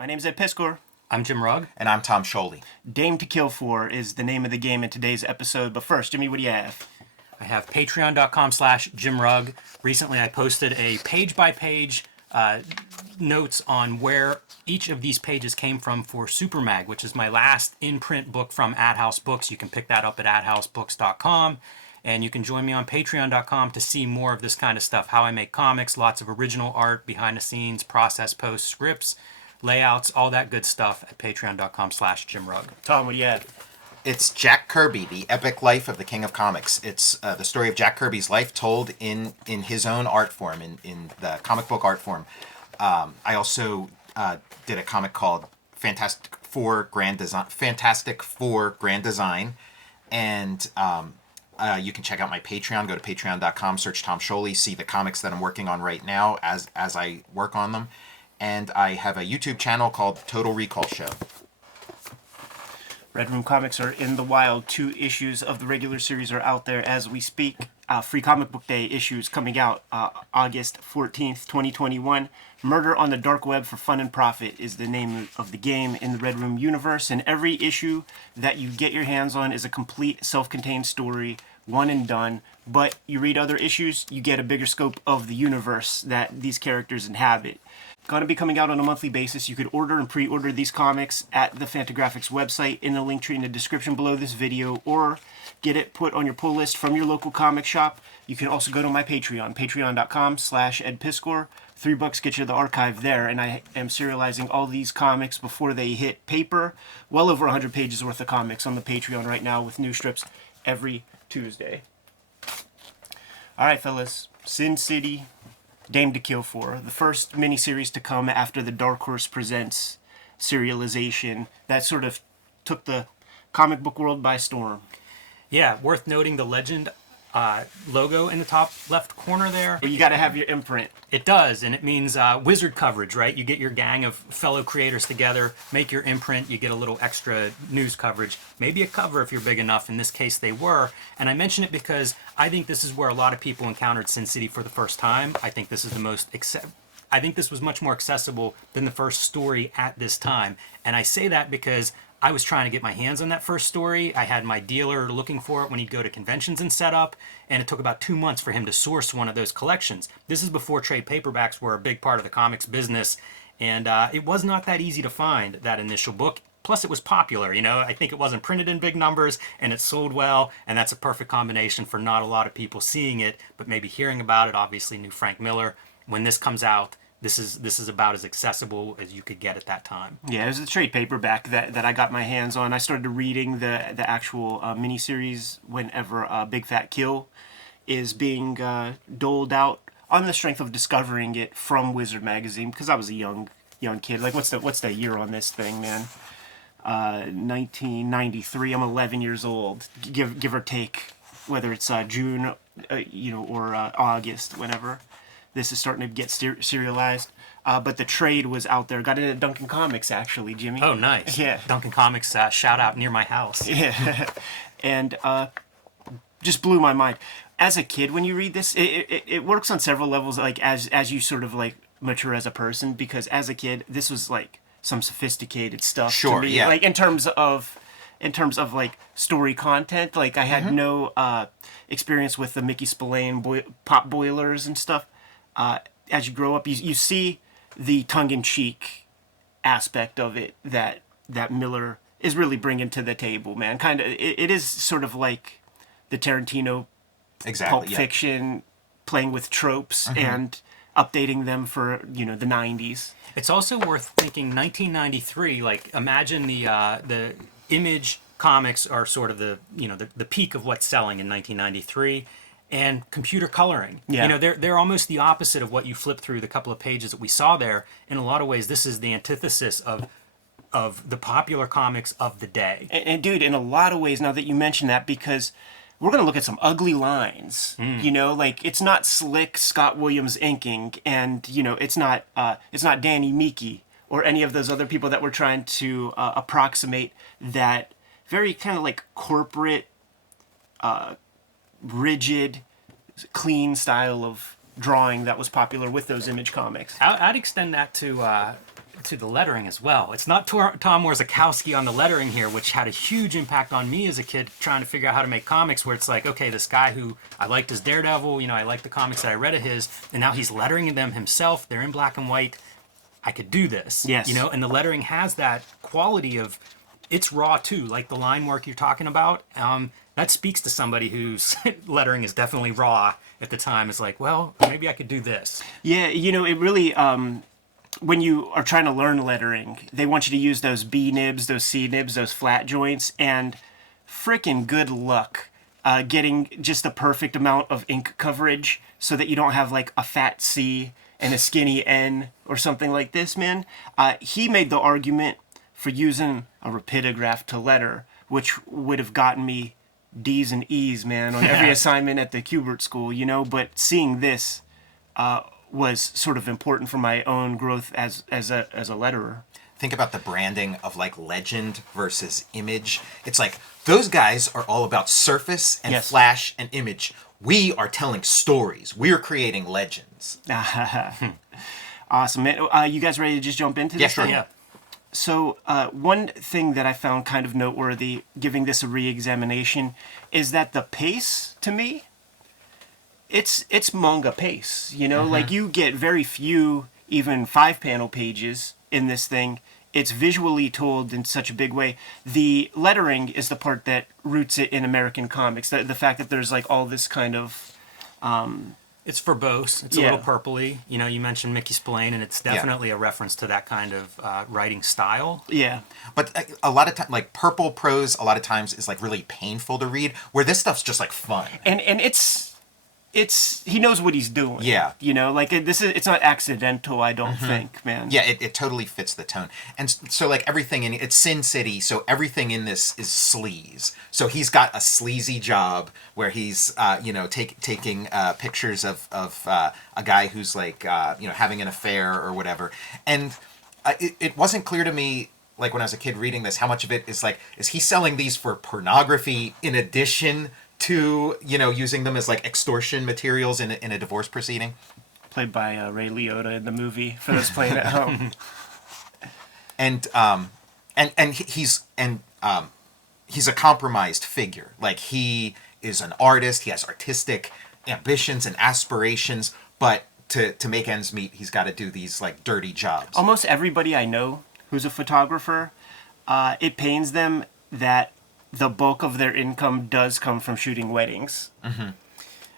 My name's Ed Piskor. I'm Jim Rugg. And I'm Tom Scholey. Dame to Kill For is the name of the game in today's episode. But first, Jimmy, what do you have? I have patreon.com/Jim Rugg. Recently, I posted a page-by-page notes on where each of these pages came from for Super Mag, which is my last in-print book from AdHouse Books. You can pick that up at adhousebooks.com. And you can join me on patreon.com to see more of this kind of stuff. How I make comics, lots of original art, behind the scenes, process posts, scripts, layouts, all that good stuff at patreon.com/Jim Rugg. Tom, what do you have? It's Jack Kirby, The Epic Life of the King of Comics. It's the story of Jack Kirby's life told in his own art form, in the comic book art form. I also did a comic called Fantastic Four Grand Design. And you can check out my Patreon. Go to patreon.com, search Tom Scholey, see the comics that I'm working on right now as I work on them. And I have a YouTube channel called Total Recall Show. Red Room Comics are in the wild. 2 issues of the regular series are out there as we speak. Free Comic Book Day issues coming out August 14th, 2021. Murder on the Dark Web for Fun and Profit is the name of the game in the Red Room universe. And every issue that you get your hands on is a complete self-contained story, one and done. But you read other issues, you get a bigger scope of the universe that these characters inhabit. Going to be coming out on a monthly basis. You could order and pre-order these comics at the Fantagraphics website in the link tree in the description below this video, or get it put on your pull list from your local comic shop. You can also go to my Patreon, patreon.com/Ed Piskor. $3 gets you the archive there, and I am serializing all these comics before they hit paper. Well over 100 pages worth of comics on the Patreon right now with new strips every Tuesday. All right, fellas. Sin City, Dame to Kill For, the first miniseries to come after the Dark Horse Presents serialization that sort of took the comic book world by storm. Yeah, worth noting the Legend logo in the top left corner there. You got to have your imprint. It does, and it means wizard coverage, right? You get your gang of fellow creators together, make your imprint, you get a little extra news coverage, maybe a cover if you're big enough. In this case, they were. And I mention it because I think this is where a lot of people encountered Sin City for the first time. I think this is I think this was much more accessible than the first story at this time. And I say that because I was trying to get my hands on that first story. I had my dealer looking for it when he'd go to conventions and set up, and it took about 2 months for him to source one of those collections. This is before trade paperbacks were a big part of the comics business, and it was not that easy to find that initial book. Plus, it was popular, I think it wasn't printed in big numbers, and it sold well, and that's a perfect combination for not a lot of people seeing it, but maybe hearing about it. Obviously knew Frank Miller. When this comes out, this is about as accessible as you could get at that time. Yeah, it was a trade paperback that I got my hands on. I started reading the actual miniseries whenever Big Fat Kill is being doled out on the strength of discovering it from Wizard Magazine, because I was a young kid. Like, what's the year on this thing, man? 1993. I'm 11 years old, give or take, whether it's June, or August, whenever this is starting to get serialized. But the trade was out there. Got it at Duncan Comics, actually, Jimmy. Oh, nice. Yeah. Duncan Comics, shout out near my house. Yeah. And just blew my mind. As a kid, when you read this, it works on several levels, like as you sort of like mature as a person, because as a kid, this was like some sophisticated stuff Sure, to me. yeah. Like in terms of like story content, like I had no experience with the Mickey Spillane pop boilers and stuff. As you grow up, you see the tongue-in-cheek aspect of it that Miller is really bringing to the table, man. Kind of, it is sort of like the Tarantino Pulp Fiction, playing with tropes and updating them for the 90s. It's also worth thinking 1993. Like, imagine the Image comics are sort of the peak of what's selling in 1993. And computer coloring. Yeah. They're almost the opposite of what you flip through the couple of pages that we saw there. In a lot of ways, this is the antithesis of the popular comics of the day. And dude, in a lot of ways, now that you mention that, because we're going to look at some ugly lines, like it's not slick Scott Williams inking, and, it's not Danny Meeke or any of those other people that were trying to approximate that very kind of like corporate, rigid, clean style of drawing that was popular with those Image comics. I'd extend that to to the lettering as well. It's not Tom Warzakowski on the lettering here, which had a huge impact on me as a kid trying to figure out how to make comics, where it's like, okay, this guy who I liked as Daredevil, I liked the comics that I read of his, and now he's lettering them himself. They're in black and white. I could do this. Yes. And the lettering has that quality of, it's raw too, like the line work you're talking about. That speaks to somebody whose lettering is definitely raw at the time. It's like, well, maybe I could do this. Yeah, it really, when you are trying to learn lettering, they want you to use those B nibs, those C nibs, those flat joints, and freaking good luck getting just the perfect amount of ink coverage so that you don't have like a fat C and a skinny N or something like this, man. He made the argument for using a rapidograph to letter, which would have gotten me D's and E's, man, on every assignment at the Kubert school, but seeing this was sort of important for my own growth as a letterer. Think about the branding of like Legend versus Image. It's like those guys are all about surface and Yes. flash and image. We are telling stories. We are creating legends. Awesome, man. You guys ready to just jump into this? Yeah, sure. thing? Yeah. So one thing that I found kind of noteworthy, giving this a re-examination, is that the pace, to me, it's manga pace. Like you get very few even 5-panel pages in this thing. It's visually told in such a big way. The lettering is the part that roots it in American comics. The fact that there's like all this kind of It's verbose. It's Yeah. a little purpley. You mentioned Mickey Spillane, and it's definitely a reference to that kind of writing style. yeah. But a lot of time, like purple prose, a lot of times is like really painful to read. Where this stuff's just like fun. And it's he knows what he's doing. Yeah. Like it's not accidental, I don't think, man. Yeah, it totally fits the tone. And so like everything in it's Sin City, so everything in this is sleaze. So he's got a sleazy job where he's taking pictures of a guy who's like having an affair or whatever. And it wasn't clear to me, like when I was a kid reading this, how much of it is like, is he selling these for pornography in addition to using them as like extortion materials in a divorce proceeding? Played by Ray Liotta in the movie, for those playing at home. And he's a compromised figure. Like he is an artist, he has artistic ambitions and aspirations, but to make ends meet, he's got to do these like dirty jobs. Almost everybody I know who's a photographer, it pains them that the bulk of their income does come from shooting weddings.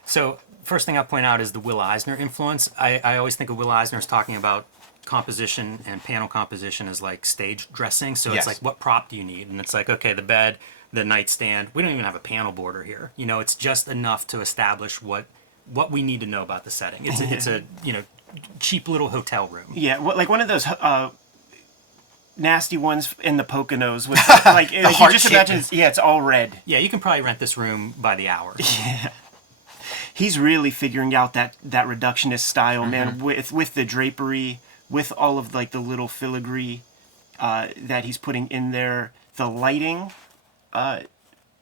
So first thing I'll point out is the Will Eisner influence. I always think of Will Eisner as talking about composition and panel composition as like stage dressing. So Yes. it's like, what prop do you need? And it's like, okay, the bed, the nightstand. We don't even have a panel border here. It's just enough to establish what we need to know about the setting. It's a cheap little hotel room. Yeah, like one of those nasty ones in the Poconos with like you just imagine. Yeah, it's all red. Yeah, you can probably rent this room by the hour. He's really figuring out that reductionist style, man, with the drapery, with all of like the little filigree that he's putting in there. The lighting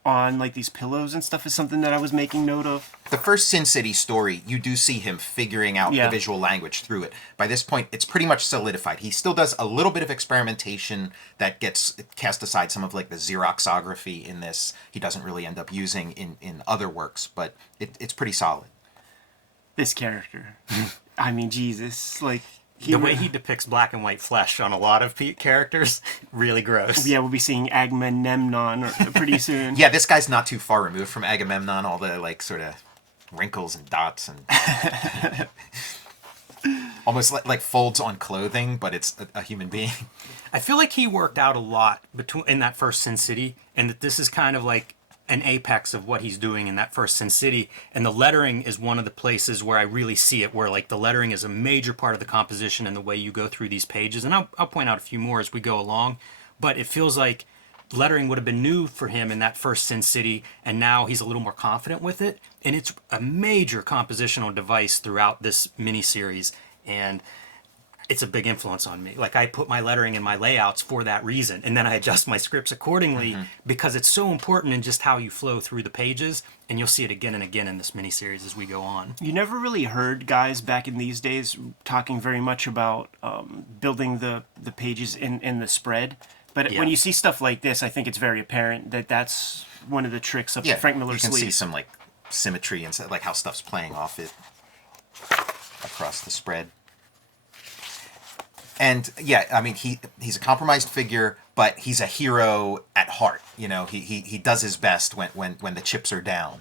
on like these pillows and stuff is something that I was making note of. The first Sin City story, you do see him figuring out Yeah. the visual language through it. By this point, it's pretty much solidified. He still does a little bit of experimentation that gets cast aside. Some of like the Xeroxography in this, he doesn't really end up using in other works, but it's pretty solid. This character, I mean, Jesus, like The way he depicts black and white flesh on a lot of characters, really gross. Yeah, we'll be seeing Agamemnon pretty soon. Yeah, this guy's not too far removed from Agamemnon, all the like sort of wrinkles and dots and almost like folds on clothing, but it's a human being. I feel like he worked out a lot in that first Sin City, and that this is kind of like an apex of what he's doing in that first Sin City. And the lettering is one of the places where I really see it, where like the lettering is a major part of the composition and the way you go through these pages. And I'll point out a few more as we go along, but it feels like lettering would have been new for him in that first Sin City, and now he's a little more confident with it. And it's a major compositional device throughout this miniseries. And it's a big influence on me. Like I put my lettering in my layouts for that reason, and then I adjust my scripts accordingly because it's so important in just how you flow through the pages, and you'll see it again and again in this miniseries as we go on. You never really heard guys back in these days talking very much about building the pages in the spread. But when you see stuff like this, I think it's very apparent that that's one of the tricks of Frank Miller's sleeve. You can see sleeve. some like symmetry and like how stuff's playing off it across the spread. And yeah, I mean he's a compromised figure, but he's a hero at heart. You know, he does his best when the chips are down.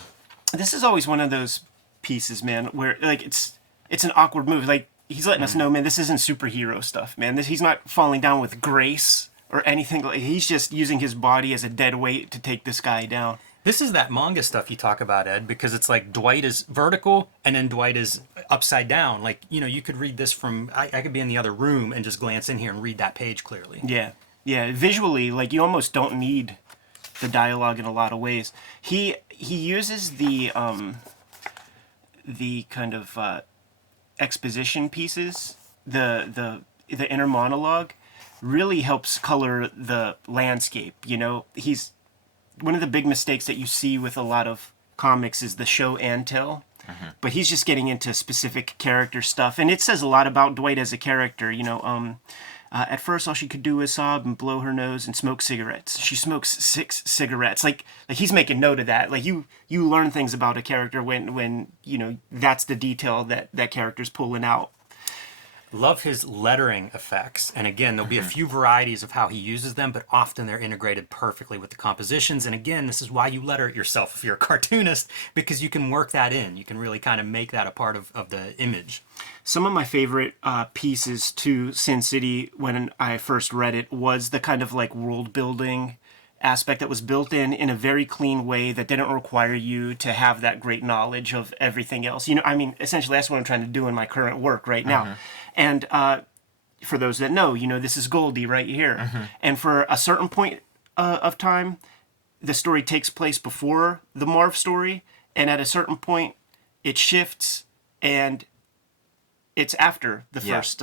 This is always one of those pieces, man, where like it's an awkward move. Like he's letting us know, man, this isn't superhero stuff, man. He's not falling down with grace or anything. Like he's just using his body as a dead weight to take this guy down. This is that manga stuff you talk about, Ed, because it's like Dwight is vertical and then Dwight is upside down. Like, you know, you could read this from, I could be in the other room and just glance in here and read that page clearly. Yeah. Yeah. Visually, like you almost don't need the dialogue in a lot of ways. He uses the kind of exposition pieces, the inner monologue really helps color the landscape. You know, one of the big mistakes that you see with a lot of comics is the show and tell. But he's just getting into specific character stuff. And it says a lot about Dwight as a character. You know, at first all she could do was sob and blow her nose and smoke cigarettes. She smokes 6 cigarettes. Like he's making note of that. Like you learn things about a character when you know, that's the detail that character's pulling out. Love his lettering effects. And again, there'll be a few varieties of how he uses them, but often they're integrated perfectly with the compositions. And again, this is why you letter it yourself if you're a cartoonist, because you can work that in. You can really kind of make that a part of the image. Some of my favorite pieces to Sin City when I first read it was the kind of like world building aspect that was built in a very clean way that didn't require you to have that great knowledge of everything else. You know, I mean, essentially that's what I'm trying to do in my current work right now. And for those that know, you know, this is Goldie right here. And for a certain point of time, the story takes place before the Marv story, and at a certain point, it shifts and it's after the first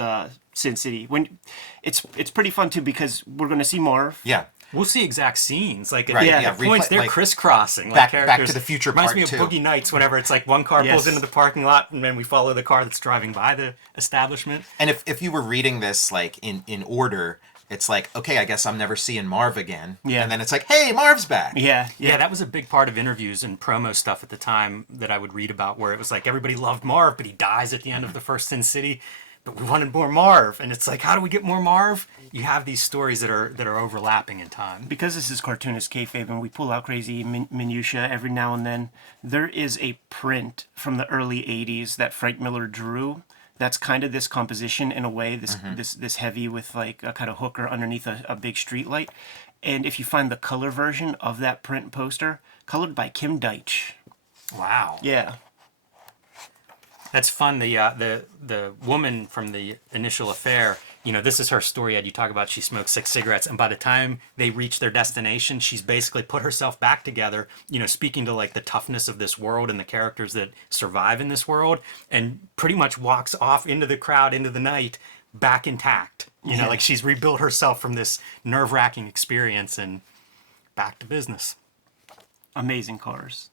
Sin City. When it's pretty fun too because we're going to see Marv. Yeah. We'll see exact scenes. Like Right, at points, they're like, crisscrossing. Back characters. to the Future Reminds Part me of 2. Boogie Nights whenever it's like one car pulls Yes. into the parking lot and then we follow the car that's driving by the establishment. And if you were reading this like in order, it's like, okay, I guess I'm never seeing Marv again. Yeah. And then it's like, hey, Marv's back. Yeah. Yeah, that was a big part of interviews and promo stuff at the time that I would read about, where it was like everybody loved Marv, but he dies at the end of the first Sin City. But we wanted more Marv, and it's like, how do we get more Marv? You have these stories that are overlapping in time. Because this is Cartoonist Kayfabe and we pull out crazy minutia every now and then, there is a print from the early 80s that Frank Miller drew that's kind of this composition in a way, this heavy with like a kind of hooker underneath a big street light. And if you find the color version of that print poster, colored by Kim Deitch. Wow. Yeah. That's fun. The woman from the initial affair, you know, this is her story. Ed, you talk about she smoked 6 cigarettes, and by the time they reach their destination, she's basically put herself back together, you know, speaking to like the toughness of this world and the characters that survive in this world, and pretty much walks off into the crowd, into the night, back intact. You know, like she's rebuilt herself from this nerve-wracking experience and back to business. Amazing cars.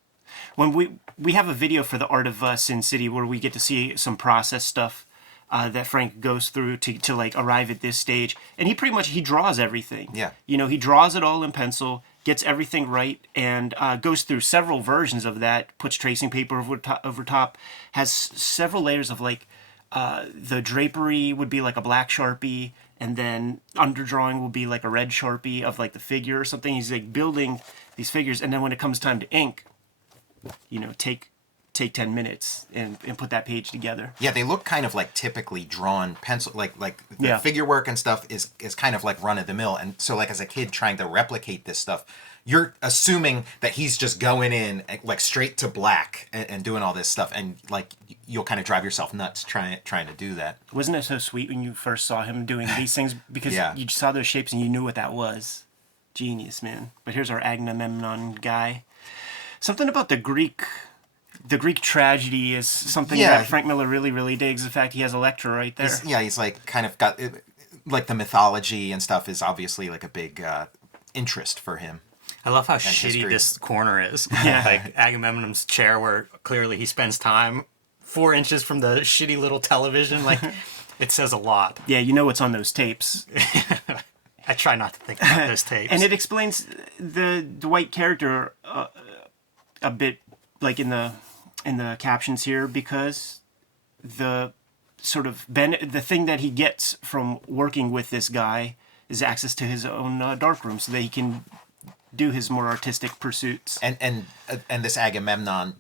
When we have a video for the Art of Sin City where we get to see some process stuff that Frank goes through to like arrive at this stage, and he draws everything. Yeah. You know, he draws it all in pencil, gets everything right, and goes through several versions of that. Puts tracing paper over top, has several layers of like the drapery would be like a black Sharpie, and then underdrawing will be like a red Sharpie of like the figure or something. He's like building these figures, and then when it comes time to ink, you know, take 10 minutes and put that page together. Yeah, they look kind of like typically drawn pencil, like the figure work and stuff is kind of like run of the mill. And so like as a kid trying to replicate this stuff, you're assuming that he's just going in like straight to black and doing all this stuff, and like you'll kind of drive yourself nuts trying to do that. Wasn't it so sweet when you first saw him doing these things because you saw those shapes and you knew what that was? Genius, man. But here's our Agamemnon guy. Something about the Greek the Greek tragedy is something Yeah. that Frank Miller really, really digs. In fact, he has Electra right there. He's like kind of got like the mythology and stuff is obviously like a big interest for him. I love how shitty history. this corner is. Yeah. Like Agamemnon's chair, where clearly he spends time 4 inches from the shitty little television. Like, it says a lot. Yeah, you know what's on those tapes. I try not to think about those tapes. And it explains the Dwight character a bit, like in the captions here, because the sort of the thing that he gets from working with this guy is access to his own darkroom, so that he can do his more artistic pursuits. And this Agamemnon,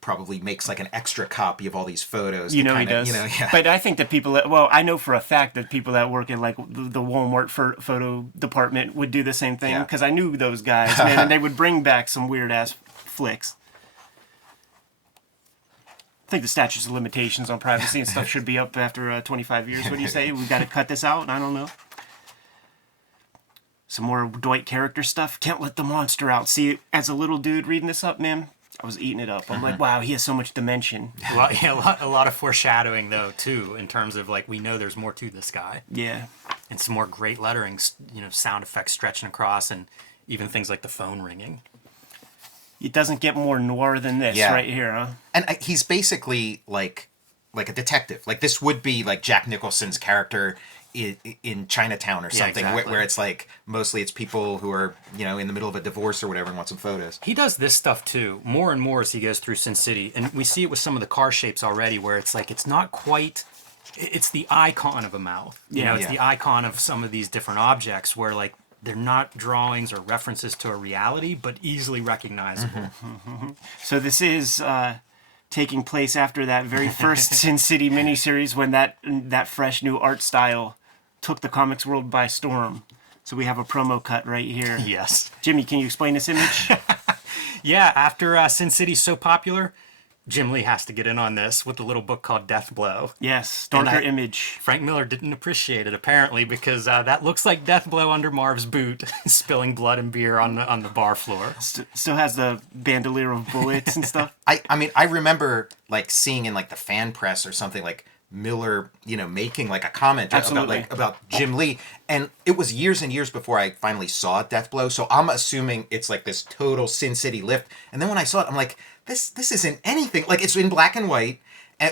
probably makes like an extra copy of all these photos. He does. Yeah. But I think that I know for a fact that people that work in like the Walmart photo department would do the same thing, Yeah. because I knew those guys, man, and they would bring back some weird ass flicks. I think the statutes of limitations on privacy and stuff should be up after 25 years. What do you say? We got to cut this out? I don't know. Some more Dwight character stuff. Can't let the monster out. See, as a little dude reading this up, man, I was eating it up. I'm like, wow, he has so much dimension. A lot of foreshadowing, though, too, in terms of, like, we know there's more to this guy. Yeah. And some more great lettering, sound effects stretching across, and even things like the phone ringing. It doesn't get more noir than this right here, huh? And he's basically like a detective. Like this would be like Jack Nicholson's character in Chinatown or something, exactly. where it's like mostly it's people who are in the middle of a divorce or whatever and want some photos. He does this stuff too, more and more as he goes through Sin City, and we see it with some of the car shapes already, where it's like it's not quite. It's the icon of a mouth. It's the icon of some of these different objects, where like they're not drawings or references to a reality, but easily recognizable. So this is taking place after that very first Sin City miniseries, when that fresh new art style took the comics world by storm. So we have a promo cut right here. Yes. Jimmy, can you explain this image? Yeah, after Sin City's so popular, Jim Lee has to get in on this with a little book called Death Blow. Yes, darker image. Frank Miller didn't appreciate it, apparently, because that looks like Death Blow under Marv's boot, spilling blood and beer on the bar floor. Still has the bandolier of bullets and stuff. I mean, I remember like seeing in like the fan press or something like Miller, making like a comment about Jim Lee, and it was years and years before I finally saw Death Blow. So I'm assuming it's like this total Sin City lift. And then when I saw it, I'm like, this isn't anything. Like it's in black and white,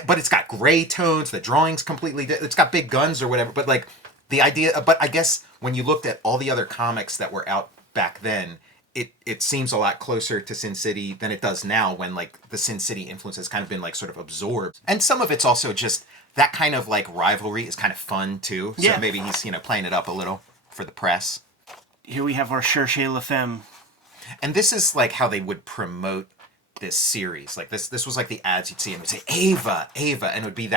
but it's got gray tones. The drawing's completely. It's got big guns or whatever. But like the idea. But I guess when you looked at all the other comics that were out back then, it seems a lot closer to Sin City than it does now, when like the Sin City influence has kind of been like sort of absorbed. And some of it's also just that kind of like rivalry is kind of fun too. So maybe he's playing it up a little for the press. Here we have our Cherchez la Femme. And this is like how they would promote this series. Like this was like the ads you'd see, and it would say Ava, and it would be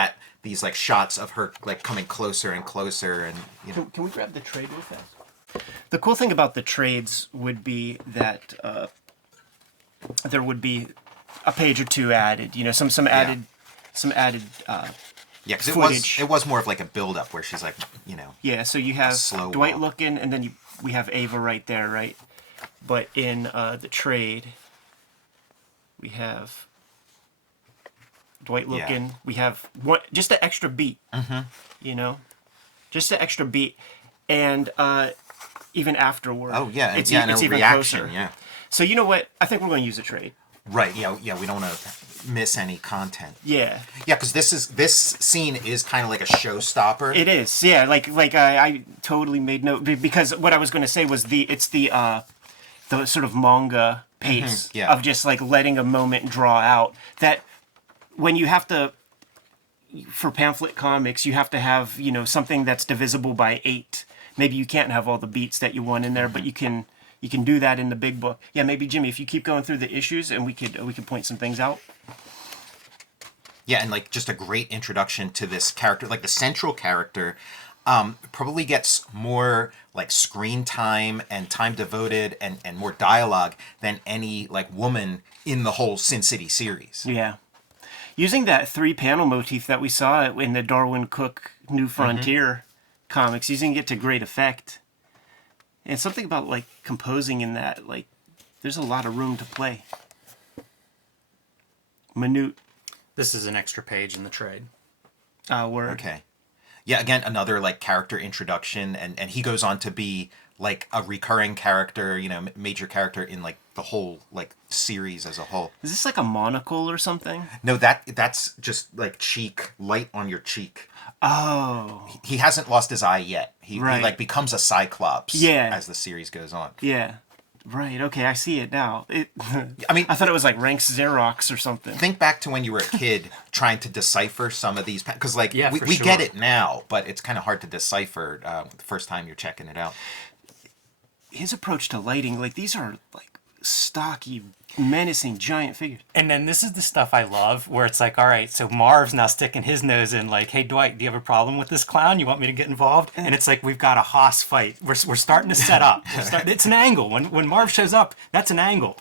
these like shots of her like coming closer and closer, and Can we grab the trade real fast? The cool thing about the trades would be that there would be a page or two added. Some added because footage. it was more of like a build up where she's like Yeah, so you have slow Dwight walk. looking, and then we have Ava right there, right? But in the trade, we have Dwight looking. We have just an extra beat, just an extra beat, and even afterward. Oh yeah, it's and a even reaction. closer. Yeah, So you know what? I think we're going to use a trade. right. Yeah. We don't want to miss any content. Yeah. Yeah, because this scene is kind of like a showstopper. It is, yeah. Like I totally made note, because what I was going to say was it's the sort of manga pace of just like letting a moment draw out. That when you have to, for pamphlet comics, you have to have something that's divisible by 8. Maybe you can't have all the beats that you want in there, but you can do that in the big book. Yeah, maybe Jimmy, if you keep going through the issues, and we could point some things out. Yeah, and like just a great introduction to this character, like the central character, probably gets more like screen time and time devoted and more dialogue than any like woman in the whole Sin City series. Yeah. Using that 3-panel motif that we saw in the Darwin Cook New Frontier comics, using it to great effect. And something about like composing in that, like there's a lot of room to play. Minute This is an extra page in the trade. word. Okay. Yeah, again, another like character introduction, and he goes on to be like a recurring character, you know, major character in like the whole like series as a whole. Is this like a monocle or something? No, that's just like cheek, light on your cheek. Oh. He hasn't lost his eye yet. He Right. like becomes a Cyclops Yeah. as the series goes on. Yeah. Right. Okay, I see it now. I mean, I thought it was like Ranks Xerox or something. think back to when you were a kid trying to decipher some of these, because like Yeah, we for get sure. it now, but it's kind of hard to decipher the first time you're checking it out. His approach to lighting, like these are like stocky, menacing giant figures. And then this is the stuff I love, where it's like, all right, so Marv's now sticking his nose in, like, hey, Dwight, do you have a problem with this clown? You want me to get involved? And it's like, we've got a hoss fight. We're starting to set up. It's an angle. When Marv shows up, that's an angle.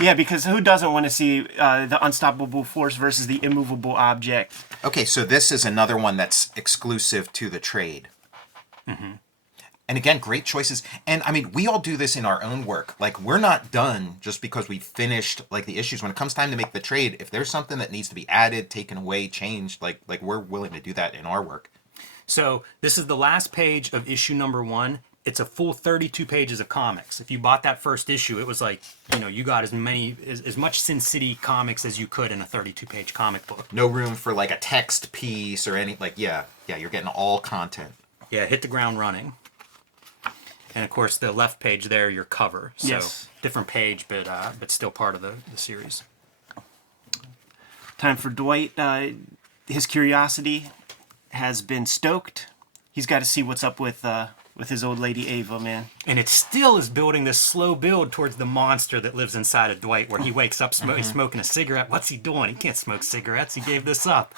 Yeah, because who doesn't want to see the unstoppable force versus the immovable object? Okay, so this is another one that's exclusive to the trade. And again, great choices. And I mean, we all do this in our own work. Like, we're not done just because we finished like the issues. When it comes time to make the trade, if there's something that needs to be added, taken away, changed, like we're willing to do that in our work. So this is the last page of issue number 1. It's a full 32 pages of comics. If you bought that first issue, it was like, you know, you got as much Sin City comics as you could in a 32-page comic book. No room for like a text piece or any, like, yeah, you're getting all content. Yeah, hit the ground running. And of course, the left page there, your cover. So Yes. different page, but still part of the series. Time for Dwight. His curiosity has been stoked. He's got to see what's up with his old lady Ava, man. And it still is building this slow build towards the monster that lives inside of Dwight, where he wakes up smoking a cigarette. What's he doing? He can't smoke cigarettes. He gave this up.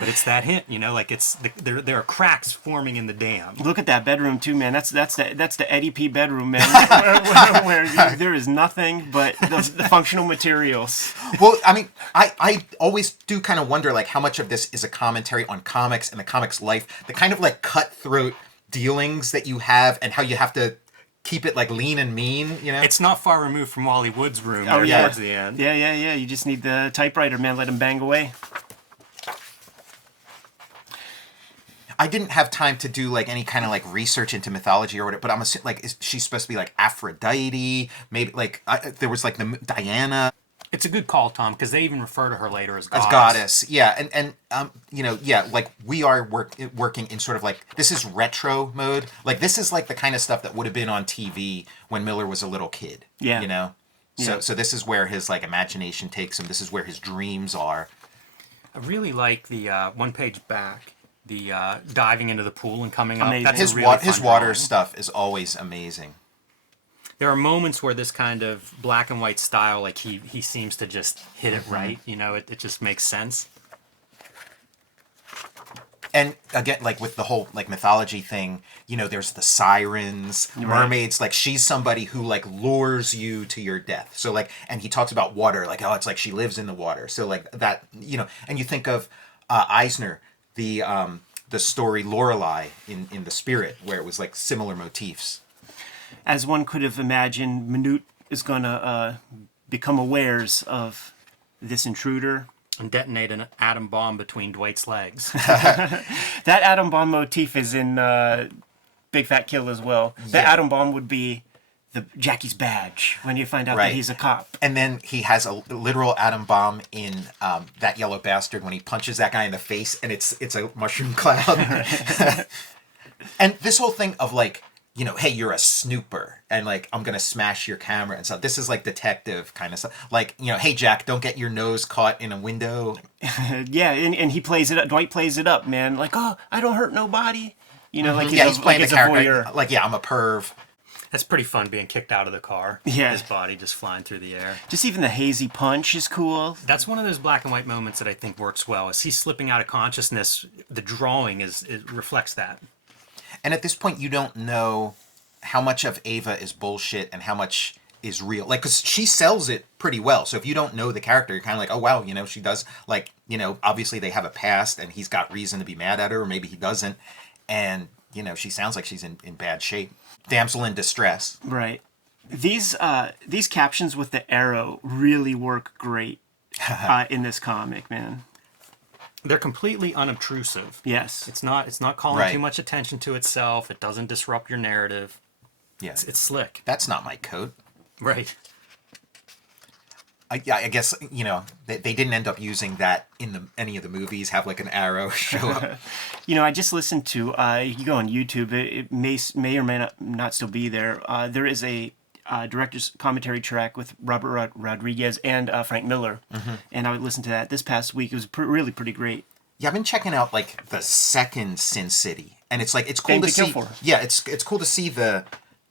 But it's that hint, you know, like there are cracks forming in the dam. Look at that bedroom too, man. That's the Eddie P bedroom, man. where there is nothing but the functional materials. Well, I mean, I always do kind of wonder, like, how much of this is a commentary on comics and the comics life, the kind of like cutthroat dealings that you have and how you have to keep it like lean and mean, you know? It's not far removed from Wally Wood's room Oh, there yeah. towards the end. Yeah. You just need the typewriter, man. Let him bang away. I didn't have time to do like any kind of like research into mythology or whatever, but I'm assuming like is she supposed to be like Aphrodite? Maybe like there was like the Diana It's a good call, Tom, because they even refer to her later as goddess. Yeah, and you know, yeah, like we are working in sort of like this is retro mode. Like this is like the kind of stuff that would have been on TV when Miller was a little kid. Yeah. You know. Yeah. So this is where his like imagination takes him. This is where his dreams are. I really like the one page back, the diving into the pool and coming up. Amazing. That's His a really his fun water drawing. stuff is always amazing. There are moments where this kind of black and white style, like he seems to just hit it right. You know, it just makes sense. And again, like with the whole like mythology thing, you know, there's the sirens, mermaids. Like she's somebody who like lures you to your death. So like, and he talks about water, like oh, it's like she lives in the water. So like that, you know. And you think of Eisner, the story Lorelei in The Spirit, where it was like similar motifs. As one could have imagined, Minute is going to become awares of this intruder. And detonate an atom bomb between Dwight's legs. That atom bomb motif is in Big Fat Kill as well. The Yeah. atom bomb would be the Jackie's badge when you find out Right. that he's a cop. And then he has a literal atom bomb in That Yellow Bastard when he punches that guy in the face, and it's a mushroom cloud. And this whole thing of like, you know, hey, you're a snooper, and like I'm gonna smash your camera and stuff. This is like detective kind of stuff. Like, you know, hey Jack, don't get your nose caught in a window. Yeah, and he plays it up. Dwight plays it up, man. Like, oh, I don't hurt nobody. You know, like Yeah, he's playing like the he's a character. voyeur. Like, yeah, I'm a perv. That's pretty fun being kicked out of the car. Yeah. His body just flying through the air. Just even the hazy punch is cool. That's one of those black and white moments that I think works well. As he's slipping out of consciousness, the drawing it reflects that. And at this point, you don't know how much of Ava is bullshit and how much is real. Like, because she sells it pretty well. So if you don't know the character, you're kind of like, oh, wow, you know, she does, like, you know, obviously they have a past and he's got reason to be mad at her, or maybe he doesn't. And, you know, she sounds like she's in bad shape. Damsel in distress. Right. These captions with the arrow really work great in this comic, man. They're completely unobtrusive. Yes. It's not calling Right. too much attention to itself. It doesn't disrupt your narrative. Yeah. It's slick. That's not my coat. Right. I guess, they didn't end up using that in any of the movies, have like an arrow show up. I just listened to, you go on YouTube, it may or may not still be there. There is a director's commentary track with Robert Rodriguez and Frank Miller. And I would listen to that this past week. It was really pretty great. Yeah, I've been checking out like the second Sin City, and it's cool Thing to to Kill see. For. Yeah, it's cool to see the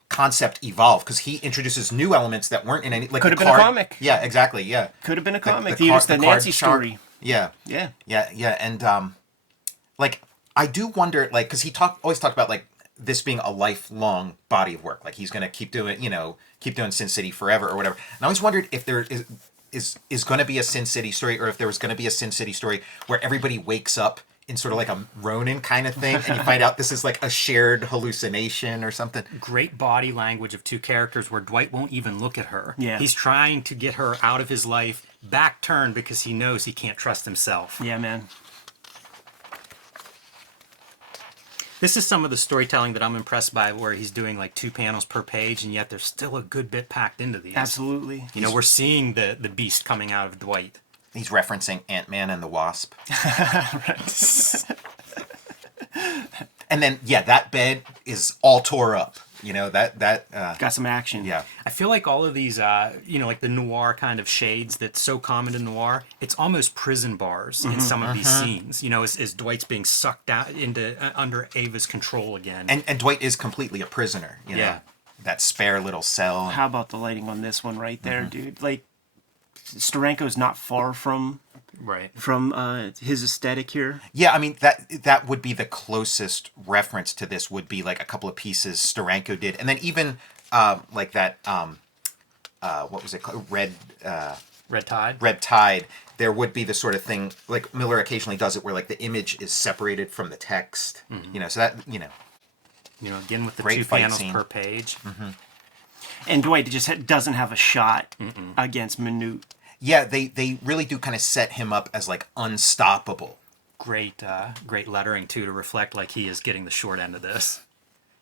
concept evolve because he introduces new elements that weren't in any. Like Could the have been a card- comic. Yeah, exactly. Yeah, Could have been a comic. The It's the card Nancy chart. story. Yeah, Yeah. yeah, and like I do wonder, like, because he always talked about like this being a lifelong body of work, like he's gonna keep doing Sin City forever or whatever. And I always wondered if there is going to be a Sin City story, or if there was going to be a Sin City story where everybody wakes up in sort of like a Ronin kind of thing, and you find out this is like a shared hallucination or something. Great body language of two characters where Dwight won't even look at her. Yeah. He's trying to get her out of his life, back turned because he knows he can't trust himself. Yeah, man. This is some of the storytelling that I'm impressed by, where he's doing like 2 panels per page, and yet there's still a good bit packed into these. Absolutely. We're seeing the beast coming out of Dwight. He's referencing Ant-Man and the Wasp. And then, yeah, that bed is all tore up. Got some action. Yeah. I feel like all of these, like the noir kind of shades that's so common in noir, it's almost prison bars in some of these scenes. As Dwight's being sucked out into under Ava's control again. And Dwight is completely a prisoner. Yeah. That spare little cell. How about the lighting on this one right there, dude? Like, Steranko's not far from Right. his aesthetic here. Yeah, I mean that would be the closest reference to this would be like a couple of pieces Steranko did, and then even like that what was it called? Red Tide. Red Tide. There would be the sort of thing like Miller occasionally does it, where like the image is separated from the text. So that Again with the Great 2 fight panels scene. per page. And Dwight just doesn't have a shot against Minute. Yeah, they really do kind of set him up as like unstoppable. Great lettering too, to reflect like he is getting the short end of this.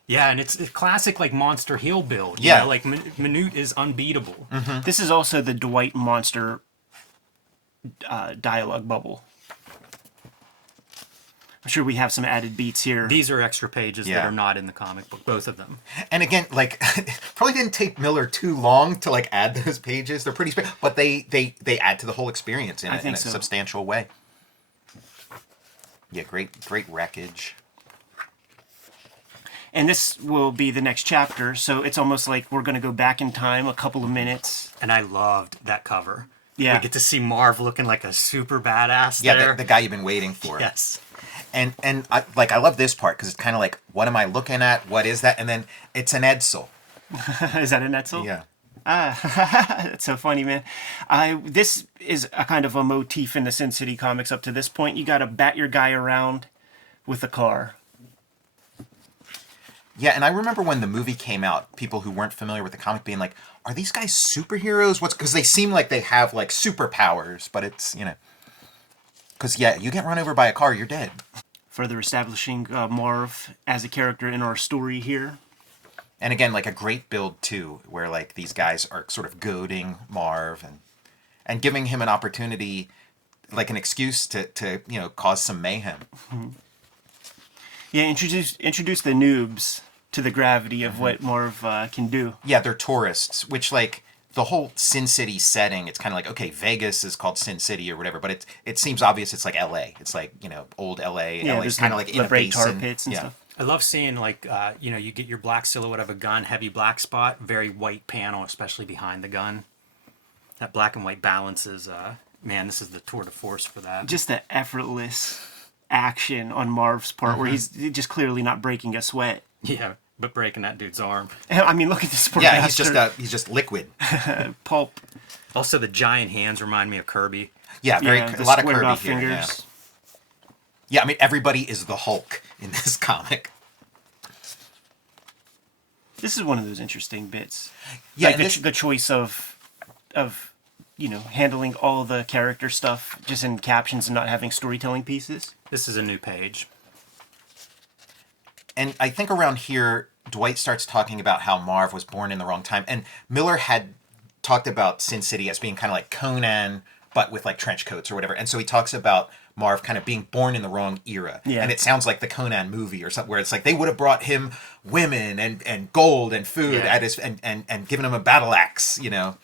Yeah, and it's a classic like monster heel build. Yeah. Like Minute is unbeatable. This is also the Dwight monster dialogue bubble. I'm sure we have some added beats here. These are extra pages Yeah. that are not in the comic book, both of them. And again, like probably didn't take Miller too long to like add those pages. They're pretty, but they add to the whole experience in a so. substantial way. Yeah, great wreckage. And this will be the next chapter, so it's almost like we're going to go back in time a couple of minutes. And I loved that cover. Yeah. We get to see Marv looking like a super badass Yeah, there. the guy you've been waiting for. Yes. And I love this part because it's kind of like, what am I looking at? What is that? And then it's an Edsel. Is that an Etzel? Yeah. That's so funny, man. This is a kind of a motif in the Sin City comics up to this point. You got to bat your guy around with a car. Yeah, and I remember when the movie came out, people who weren't familiar with the comic being like, are these guys superheroes? Because they seem like they have like superpowers, but it's, because yeah, you get run over by a car, you're dead. Further establishing Marv as a character in our story here. And again, like a great build too, where like these guys are sort of goading Marv and giving him an opportunity, like an excuse to cause some mayhem. Yeah, introduce the noobs to the gravity of what Marv can do. Yeah, they're tourists, which like the whole Sin City setting, it's kind of like, okay, Vegas is called Sin City or whatever, but it seems obvious it's like LA. It's like, old LA. Yeah, LA's kind of like in a break tar basin. pits and Yeah. stuff. I love seeing like, you get your black silhouette of a gun, heavy black spot, very white panel, especially behind the gun. That black and white balance is, man, this is the tour de force for that. Just the effortless action on Marv's part where he's just clearly not breaking a sweat. Yeah, but breaking that dude's arm. I mean, look at this poor Yeah, bastard. he's just liquid. Pulp. Also, the giant hands remind me of Kirby. Yeah, The a lot of squared Kirby off here. Yeah. fingers. Yeah, I mean, everybody is the Hulk in this comic. This is one of those interesting bits. Yeah, like and the choice of handling all the character stuff just in captions and not having storytelling pieces. This is a new page. And I think around here, Dwight starts talking about how Marv was born in the wrong time. And Miller had talked about Sin City as being kind of like Conan, but with like trench coats or whatever. And so he talks about Marv kind of being born in the wrong era. Yeah. And it sounds like the Conan movie or something where it's like they would have brought him women and gold and food at his and given him a battle axe, you know.